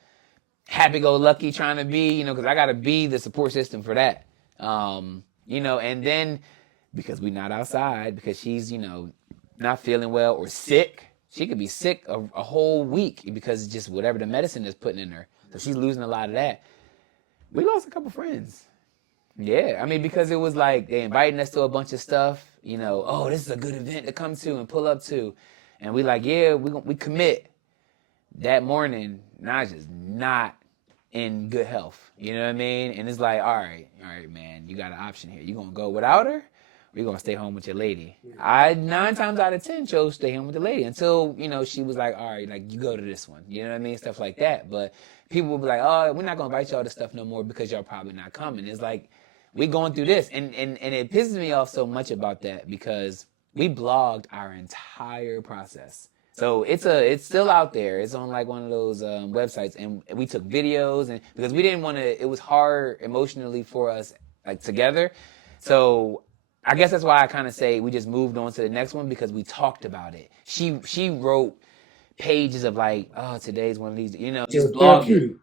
happy-go-lucky trying to be, because I got to be the support system for that. And then because we're not outside, because she's, not feeling well or sick. She could be sick a whole week because it's just whatever the medicine is putting in her. So she's losing a lot of that. We lost a couple friends. Yeah, I mean, because it was like they inviting us to a bunch of stuff, oh, this is a good event to come to and pull up to. And we like, yeah, we commit. that morning, Naja's not in good health. You know what I mean? And it's like, all right, man, you got an option here. You gonna go without her? Or you gonna stay home with your lady? I 9 times out of 10 chose stay home with the lady until, she was like, all right, like you go to this one. You know what I mean? Stuff like that. But people will be like, oh, we're not gonna invite y'all to stuff no more because y'all probably not coming. It's like, we going through this. And it pisses me off so much about that because we blogged our entire process. So it's still out there. It's on like one of those websites, and we took videos, and because we didn't want to, it was hard emotionally for us like together. So I guess that's why I kind of say we just moved on to the next one because we talked about it. She wrote pages of like, oh, today's one of these, just blogging.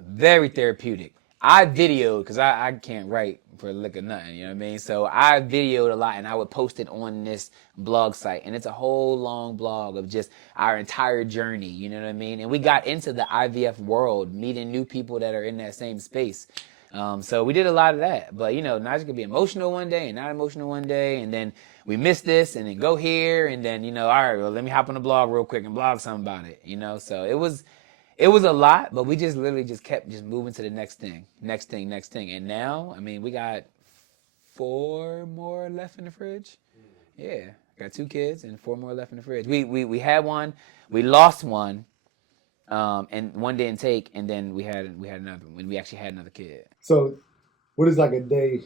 Very therapeutic. I videoed because I can't write for a lick of nothing, you know what I mean? So I videoed a lot and I would post it on this blog site. And it's a whole long blog of just our entire journey, you know what I mean? And we got into the IVF world, meeting new people that are in that same space. So we did a lot of that. But, Naja could be emotional one day and not emotional one day. And then we missed this and then go here. And then, all right, well, let me hop on the blog real quick and blog something about it, So it was a lot, but we just literally just kept just moving to the next thing. And now, I mean, we got 4 more left in the fridge. Yeah, got 2 kids and 4 more left in the fridge. We had one, we lost one, and one didn't take, and then we had another one. We actually had another kid. So, what is like a day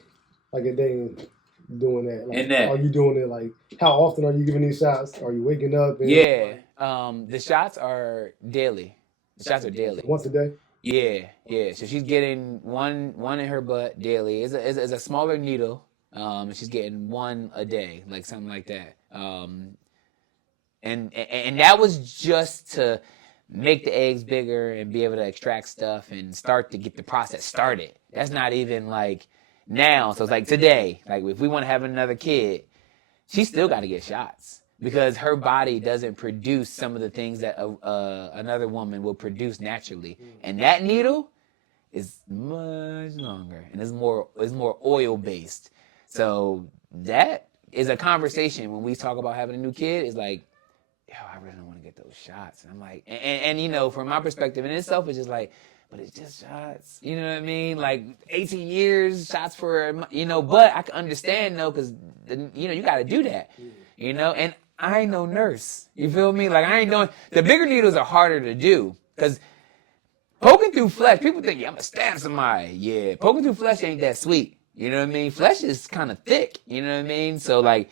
doing that? Like, are you doing it like how often are you giving these shots? Are you waking up? Yeah, the shots are daily. The shots are daily. Once a day? Yeah. So she's getting one in her butt daily. It's a smaller needle. She's getting 1 a day, like something like that. And that was just to make the eggs bigger and be able to extract stuff and start to get the process started. That's not even like now. So it's like today, like if we want to have another kid, she still got to get shots. Because her body doesn't produce some of the things that another woman will produce naturally, and that needle is much longer and is more oil based. So that is a conversation when we talk about having a new kid. Is like, yo, I really don't want to get those shots. And I'm like, and from my perspective in itself, it's just like, but it's just shots. You know what I mean? Like 18 years, shots for, but I can understand though, because, you got to do that, and I ain't no nurse. You feel me? Like I ain't doing, the bigger needles are harder to do because poking through flesh, people think, yeah, I'm going to stab somebody. Yeah, poking through flesh ain't that sweet. You know what I mean? Flesh is kind of thick. You know what I mean? So like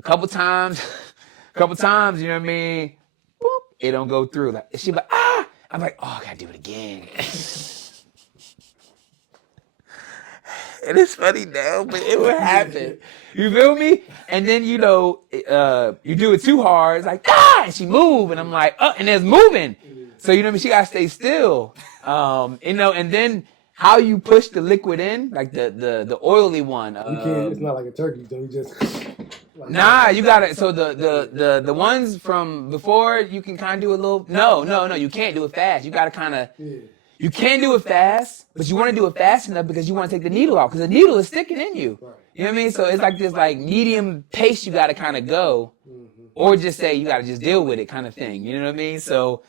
a couple times, you know what I mean? Boop, it don't go through. Like she like, ah! I'm like, oh, I gotta do it again. And it's funny now, but it would happen. You feel me? And then, you do it too hard. It's like, ah! And she move. And I'm like, and it's moving. So, she gotta stay still. And then how you push the liquid in, like the oily one. You can't, it's not like a turkey, so you just... Nah, you gotta. So the ones from before, you can kind of do a little. No, you can't do it fast. You gotta kind of. Yeah. You can do it fast, but you want to do it fast enough because you want to take the needle out because the needle is sticking in you. Right. You know what I mean? So it's like this like medium pace you gotta kind of go, or just say you gotta just deal with it kind of thing. You know what I mean? So.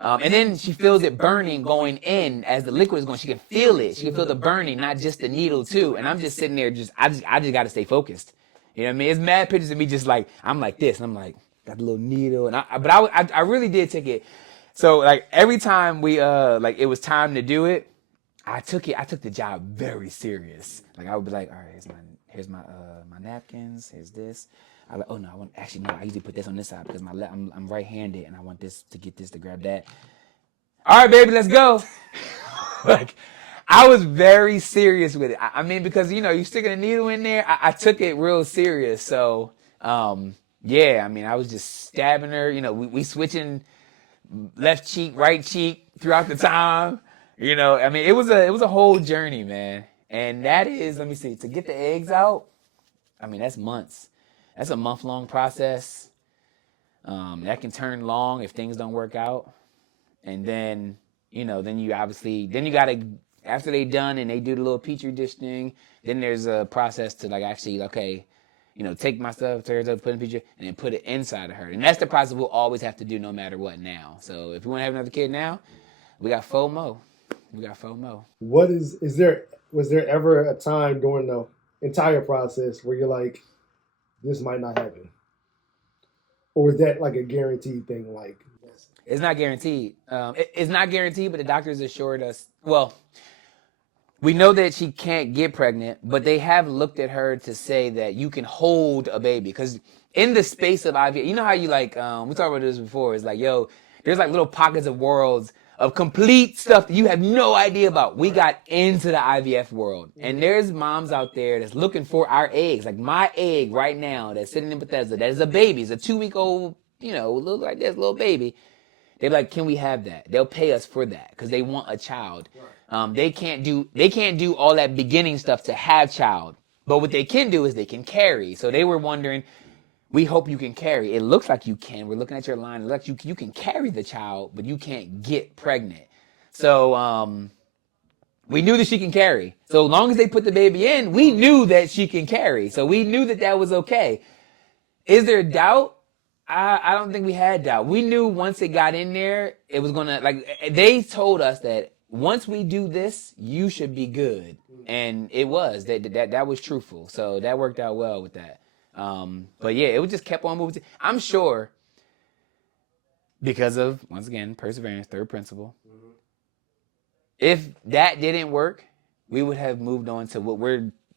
And then she feels it burning going in as the liquid is going. She can feel it. She can feel the burning, not just the needle too. And I'm just sitting there, I just got to stay focused. You know what I mean? It's mad pictures of me just like, I'm like this. And I'm like, got the little needle. And I really did take it. So like every time we, like it was time to do it, I took the job very serious. Like I would be like, all right, here's my napkins. Here's this. I like, oh no, I usually put this on this side because I'm right-handed and I want this to get this to grab that. All right, baby, let's go. Like, I was very serious with it. I mean, because, you sticking a needle in there, I took it real serious. So, yeah, I mean, I was just stabbing her. We switching left cheek, right cheek throughout the time. I mean, it was a whole journey, man. And that is, let me see, to get the eggs out, I mean, that's months. That's a month-long process. That can turn long if things don't work out. And then, then you got to, after they done and they do the little Petri dish thing, then there's a process to like actually, okay, take my stuff, tear it up, put it in a picture, and then put it inside of her. And that's the process we'll always have to do no matter what now. So if we want to have another kid now, we got FOMO. Was there ever a time during the entire process where you're like, this might not happen? Or is that like a guaranteed thing? Like, it's not guaranteed. It's not guaranteed, but the doctors assured us, well, we know that she can't get pregnant, but they have looked at her to say that you can hold a baby. Because in the space of IVF, you know how you like, we talked about this before, it's like, there's like little pockets of worlds of complete stuff that you have no idea about. We got into the IVF world. And there's moms out there that's looking for our eggs. Like my egg right now that's sitting in Bethesda, that is a baby. It's a 2-week-old, look like this, little baby. They're like, can we have that? They'll pay us for that because they want a child. They can't do all that beginning stuff to have child. But what they can do is they can carry. So they were wondering, we hope you can carry. It looks like you can. We're looking at your line. It looks like you can carry the child, but you can't get pregnant. So we knew that she can carry. So as long as they put the baby in, we knew that she can carry. So we knew that was okay. Is there doubt? I don't think we had doubt. We knew once it got in there, it was gonna, like, they told us that once we do this, you should be good. And it was. That was truthful. So that worked out well with that. But yeah, it just kept on moving. I'm sure because of, once again, perseverance, third principle. If that didn't work, we would have moved on to what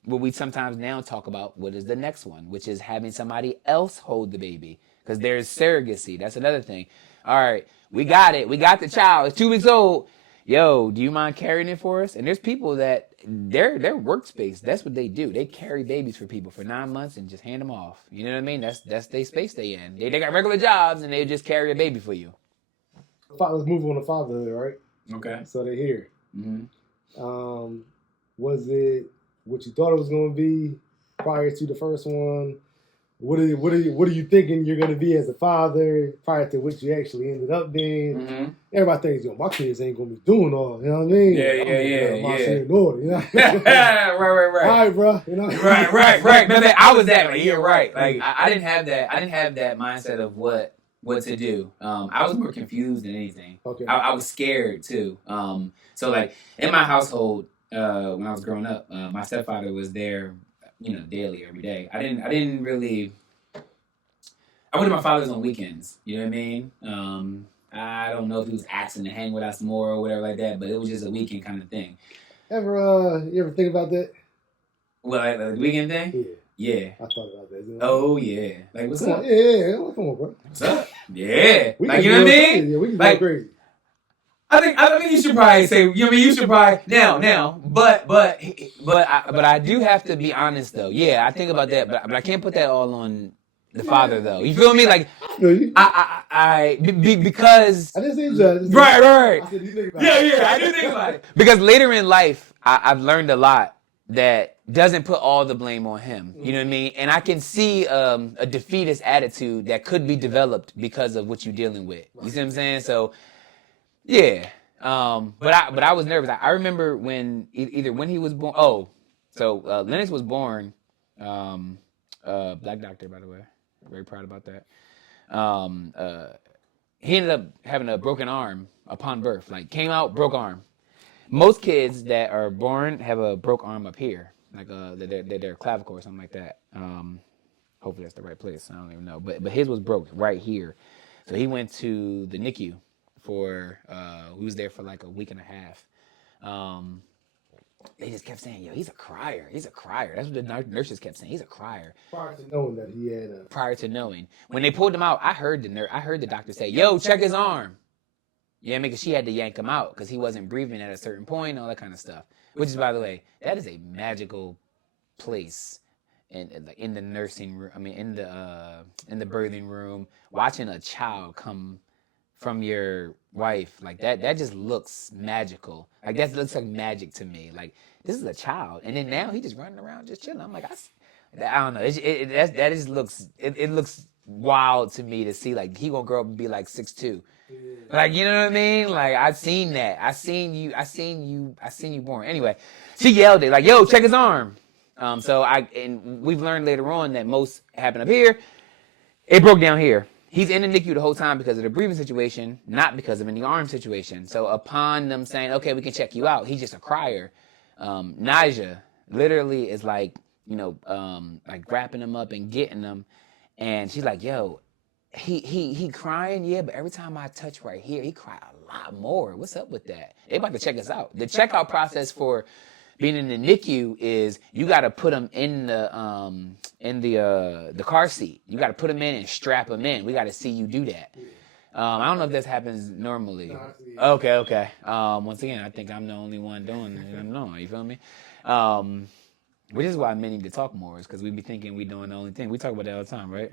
we sometimes now talk about, what is the next one, which is having somebody else hold the baby. Because there's surrogacy. That's another thing. All right, we got it. We got the child. It's 2 weeks old. Yo, do you mind carrying it for us? And there's people that their workspace, that's what they do. They carry babies for people for 9 months and just hand them off. You know what I mean? That's their space they in. They got regular jobs and they just carry a baby for you. Let's move on to fatherhood, right? Okay. So they're here. Mm-hmm. Was it what you thought it was going to be prior to the first one? What are you thinking you're going to be as a father prior to what you actually ended up being? Mm-hmm. Everybody thinks, my kids ain't going to be doing all, you know what I mean? Yeah. Order, you know? Right. All right, bro. You know? Right. Man, I was that way. You're right. Like I didn't have that. I didn't have that mindset of what to do. I was more confused than anything. Okay. I was scared too. So like in my household, when I was growing up, my stepfather was there, daily, every day. I didn't really. I went to my father's on weekends. You know what I mean? I don't know if he was asking to hang with us more or whatever like that, but it was just a weekend kind of thing. You ever think about that? Well, like the weekend thing? Yeah. I thought about that. Oh yeah. Like what's up? Yeah. Come on, bro. What's up? Yeah. Like you know what I mean? Yeah, we can go crazy. I think you should probably say, you should probably now, but I do have to be honest though. Yeah, I think about that, but I can't put that all on the father though. You feel me? Like because I didn't say judge. Right. I said you think about it. Yeah, I do think about it. Because later in life, I've learned a lot that doesn't put all the blame on him. You know what I mean? And I can see a defeatist attitude that could be developed because of what you're dealing with. You see what I'm saying? So. Yeah, but I was nervous. I remember when either when he was born. Oh, so Lennox was born, black doctor, by the way. Very proud about that. He ended up having a broken arm upon birth. Like came out, broke arm. Most kids that are born have a broke arm up here, like their clavicle or something like that. Hopefully that's the right place. I don't even know, but his was broke right here. So he went to the NICU. He was there for like a week and a half. They just kept saying, he's a crier. That's what the nurses kept saying. He's a crier. Prior to knowing that he had Prior to knowing. When they pulled him out, I heard the doctor say, check his arm. Yeah, because she had to yank him out because he wasn't breathing at a certain point, all that kind of stuff. Which is, by the way, that is a magical place in the nursing room. I mean, in the birthing room, watching a child come from your wife, like that just looks magical. Like that looks like magic to me. Like this is a child, and then now he just running around just chilling. I'm like, I don't know. That just looks. It looks wild to me to see. Like he gonna grow up and be like 6'2". Yeah. Like you know what I mean? Like I've seen that. I seen you born. Anyway, she yelled it like, check his arm. And we've learned later on that most happen up here. It broke down here. He's in the NICU the whole time because of the breathing situation, not because of any arm situation. So upon them saying, okay, we can check you out, he's just a crier. Naja literally is like, like wrapping him up and getting him. And she's like, yo, he crying, yeah, but every time I touch right here, he cry a lot more. What's up with that? They about to check us out. The checkout process for being in the NICU is you got to put them in the car seat. You got to put them in and strap them in. We got to see you do that. I don't know if this happens normally. Okay. Once again, I think I'm the only one doing it. No, you feel me? Which is why men need to talk more, is because we be thinking we doing the only thing. We talk about that all the time, right?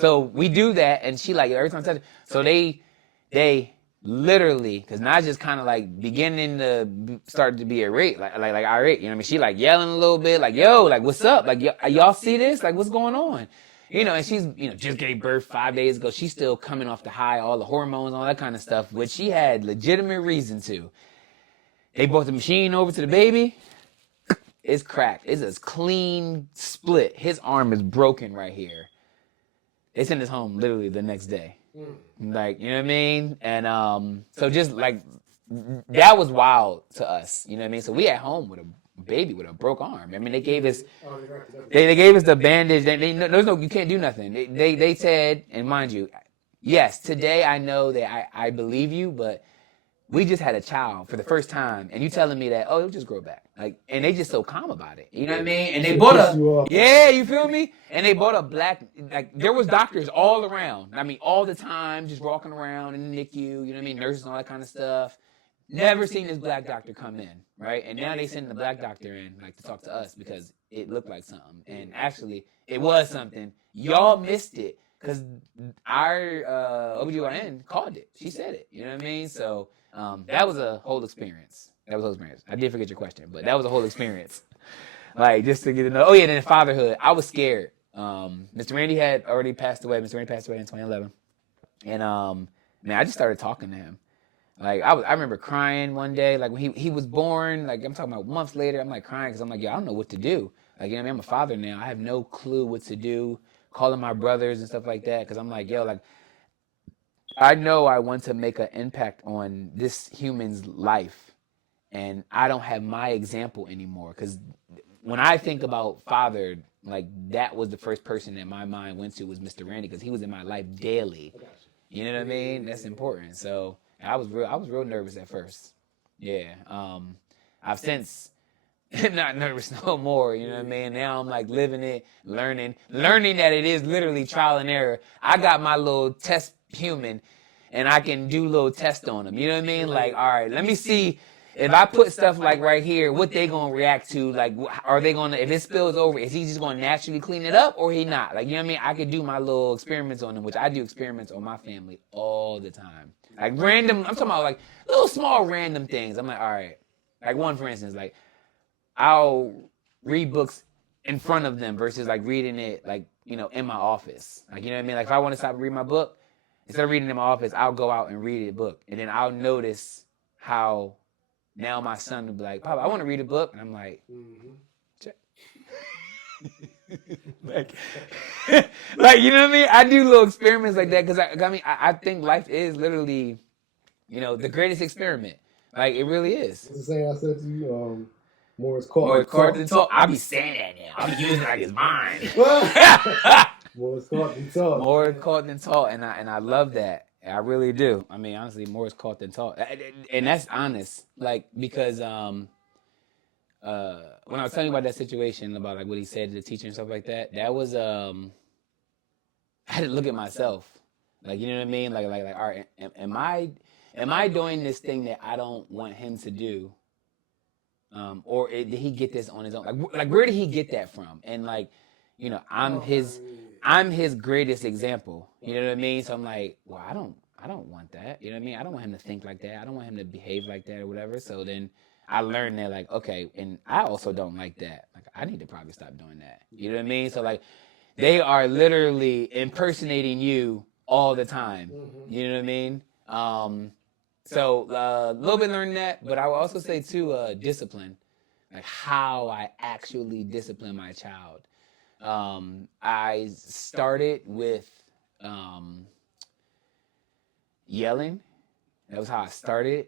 So we do that, and she like every time I touch it. So they literally, because Naja's kind of like beginning to start to be irate, like irate. You know what I mean? She like yelling a little bit, like yo, like what's up? Like y'all see this? Like what's going on? And she's just gave birth 5 days ago. She's still coming off the high, all the hormones, all that kind of stuff, which she had legitimate reason to. They brought the machine over to the baby. It's cracked. It's a clean split. His arm is broken right here. They sent us home literally the next day. Like, you know what I mean? And so just like, that was wild to us. You know what I mean? So we at home with a baby with a broke arm. I mean, they gave us the bandage. You can't do nothing. They said, and mind you, yes, today I know that I believe you, but we just had a child for the first time, and you telling me that, it'll just grow back. Like, and they just so calm about it. You know what I mean? And they bought you feel me? And they bought a black, like, there was doctors all around. I mean, all the time, just walking around in the NICU, you know what I mean? Nurses and all that kind of stuff. Never seen this black doctor come in, right? And now they send the black doctor in, like, to talk to us because it looked like something. And actually, it was something. Y'all missed it because our OBGYN called it. She said it. You know what I mean? So that was a whole experience. I did forget your question, but that was a whole experience. Like, just to get to know. Oh, yeah, then fatherhood. I was scared. Mr. Randy had already passed away. Mr. Randy passed away in 2011. And, man, I just started talking to him. Like, I remember crying one day. Like, when he was born, like, I'm talking about months later, I'm, like, crying because I'm like, yo, I don't know what to do. Like, you know what I mean? I'm a father now. I have no clue what to do. Calling my brothers and stuff like that because I'm like, yo, like, I know I want to make an impact on this human's life, and I don't have my example anymore. Because when I think about father, like, that was the first person that my mind went to was Mr. Randy, because he was in my life daily. You know what I mean? That's important. So I was real nervous at first. Yeah. I've since not nervous no more. You know what I mean? Now I'm like living it, learning that it is literally trial and error. I got my little test human, and I can do little tests on them. You know what I mean? Like, all right, let me see if I put stuff like right here, what they gonna react to. Like, are they gonna, if it spills over, is he just gonna naturally clean it up or he not? Like, you know what I mean? I could do my little experiments on them, which I do experiments on my family all the time. Like random, I'm talking about like little small random things. I'm like, all right. Like one, for instance, like I'll read books in front of them versus like reading it like, in my office. Like, you know what I mean? Like if I want to stop reading my book, instead of reading it in my office, I'll go out and read a book. And then I'll notice how now my son will be like, Papa, I want to read a book. And I'm like, check. like, you know what I mean? I do little experiments like that because I think life is literally, the greatest experiment. Like, it really is. What's the saying I said to you? More is caught than taught. I be saying that now. I be using it like it's mine. More is caught than taught. More is caught than taught, and I love that. I really do. I mean, honestly, more is caught than taught, and that's honest. Like, because when I was telling you about that situation about like what he said to the teacher and stuff like that, that was I had to look at myself. Like, you know what I mean? Like, all right, am I doing this thing that I don't want him to do? Or did he get this on his own? Like where did he get that from? And like, I'm his greatest example. You know what I mean? So I'm like, well, I don't want that. You know what I mean? I don't want him to think like that. I don't want him to behave like that or whatever. So then I learned that, like, okay, and I also don't like that. Like, I need to probably stop doing that. You know what I mean? So like, they are literally impersonating you all the time. You know what I mean? So a little bit learned that, but I would also say too, discipline. like how I actually discipline my child. I started with yelling. That was how I started.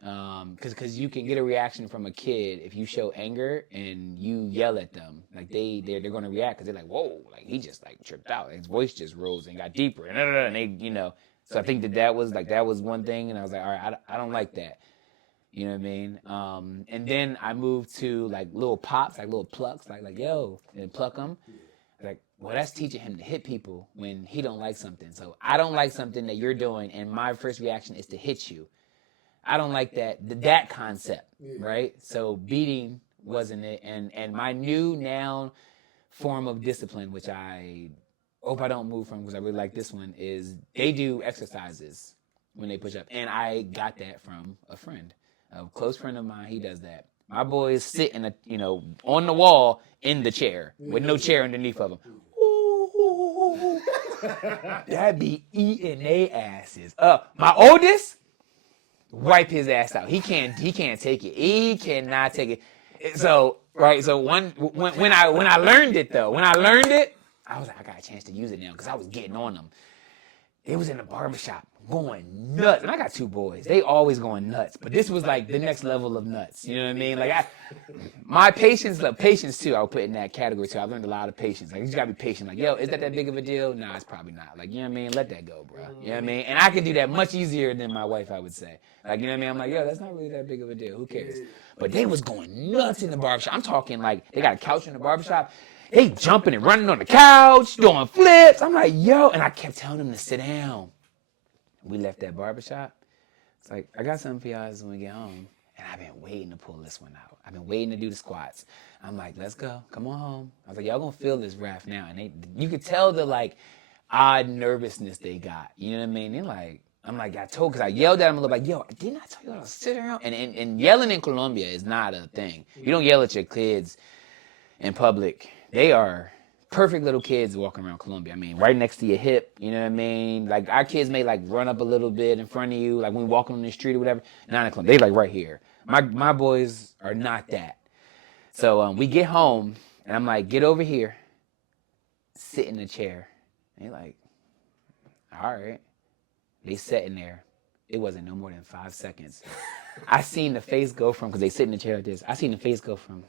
Because you can get a reaction from a kid if you show anger and you yell at them. Like they're going to react because they're like, whoa, like he just like tripped out. His voice just rose and got deeper. And they, so I think that was one thing. And I was like, all right, I don't like that. You know what I mean? And then I moved to like little pops, like little plucks, like yo, and pluck them. Like, well, that's teaching him to hit people when he don't like something. So I don't like something that you're doing, and my first reaction is to hit you. I don't like that concept, right? So beating wasn't it, and my new now form of discipline, which I hope I don't move from because I really like this one, is they do exercises when they push up, and I got that from a friend, a close friend of mine. He does that. My boys sit on the wall in the chair with no chair underneath of them. That be eating they asses up. My oldest, wipe his ass out. He can't take it. He cannot take it. So when I learned it, I was like, I got a chance to use it now because I was getting on them. It was in the barbershop going nuts. And I got 2 boys. They always going nuts. But this was like the next level of nuts. You know what I mean? Like my patience too, I would put in that category too. I learned a lot of patience. Like you just gotta be patient. Like, yo, is that big of a deal? Nah, it's probably not. Like, you know what I mean? Let that go, bro. You know what I mean? And I can do that much easier than my wife, I would say. Like, you know what I mean? I'm like, yo, that's not really that big of a deal. Who cares? But they was going nuts in the barbershop. I'm talking like they got a couch in the barbershop. They jumping and running on the couch, doing flips. I'm like, yo. And I kept telling them to sit down. We left that barbershop. It's like, I got something for y'all when we get home. And I've been waiting to pull this one out. I've been waiting to do the squats. I'm like, let's go. Come on home. I was like, y'all gonna feel this wrath now. And you could tell the like odd nervousness they got. You know what I mean? They're like, I'm like, I told, because I yelled at them a little like, yo, didn't I tell y'all to sit down? And yelling in Colombia is not a thing. You don't yell at your kids in public. They are perfect little kids walking around Colombia. I mean, right next to your hip, you know what I mean? Like, our kids may, like, run up a little bit in front of you, like, when we're walking on the street or whatever. Not in Colombia. They, like, right here. My boys are not that. So, we get home, and I'm like, get over here. Sit in the chair. And they're like, all right. They sitting there. It wasn't no more than 5 seconds. I seen the face go from, because they sit in the chair like this, I seen the face go from,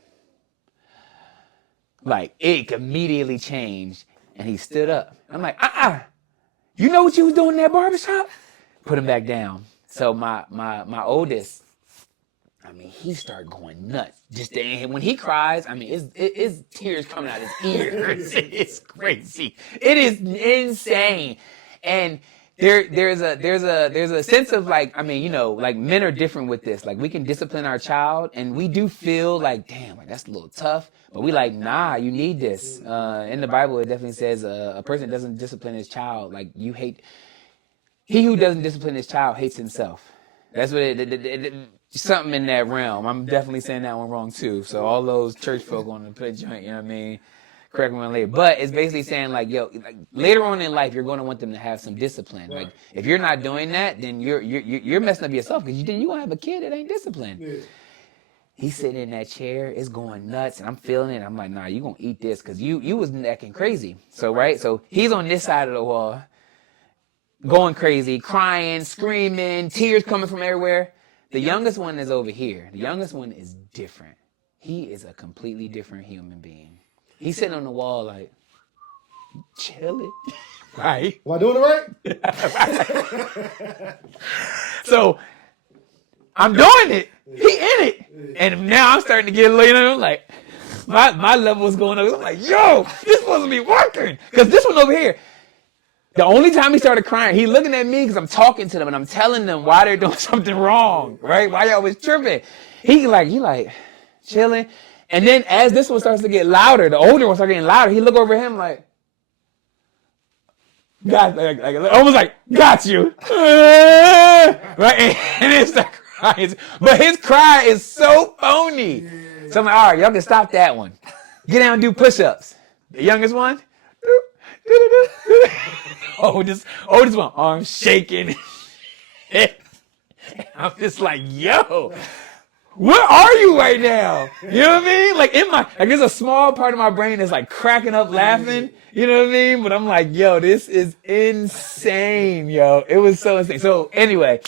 like, it immediately changed, and he stood up. I'm like, you know what you was doing in that barbershop? Put him back down. So my oldest, I mean, he started going nuts. Just when he cries, I mean, it's tears coming out his ears. It's crazy. It is insane. And there's a sense of like, I mean, like men are different with this. Like we can discipline our child, and we do feel like, damn, like that's a little tough. But we like, nah, you need this. In the Bible, it definitely says a person that doesn't discipline his child, like he who doesn't discipline his child hates himself. That's what something in that realm. I'm definitely saying that one wrong too. So all those church folk want to put a joint, you know what I mean? Correct me when later. But it's basically saying like, yo, like, later on in life, you're going to want them to have some discipline. Like if you're not doing that, then you're messing up yourself because you gonna have a kid that ain't disciplined. Yeah. He's sitting in that chair, it's going nuts, and I'm feeling it. I'm like, nah, you gonna eat this because you was acting crazy. So right, so he's on this side of the wall, going crazy, crying, screaming, tears coming from everywhere. The youngest one is over here. The youngest one is different. He is a completely different human being. He's sitting on the wall like, chilling. Right? Am I doing it right? So I'm doing it. He in it. And now I'm starting to get later. I'm like, my level is going up. I'm like, yo, this supposed to be working. Because this one over here, the only time he started crying, he looking at me because I'm talking to them and I'm telling them why they're doing something wrong, right? Why y'all always tripping. He like chilling. And then as this one starts to get louder, the older one starts getting louder, he look over him like, got, like almost like, got you. Right? And then start crying. But his cry is so phony. So I'm like, all right, y'all can stop that one. Get down and do push-ups. The youngest one, oldest one, arms shaking. I'm just like, yo, where are you right now? You know what I mean? Like there's a small part of my brain that's like cracking up laughing. You know what I mean? But I'm like, yo, this is insane, yo. It was so insane. So anyway,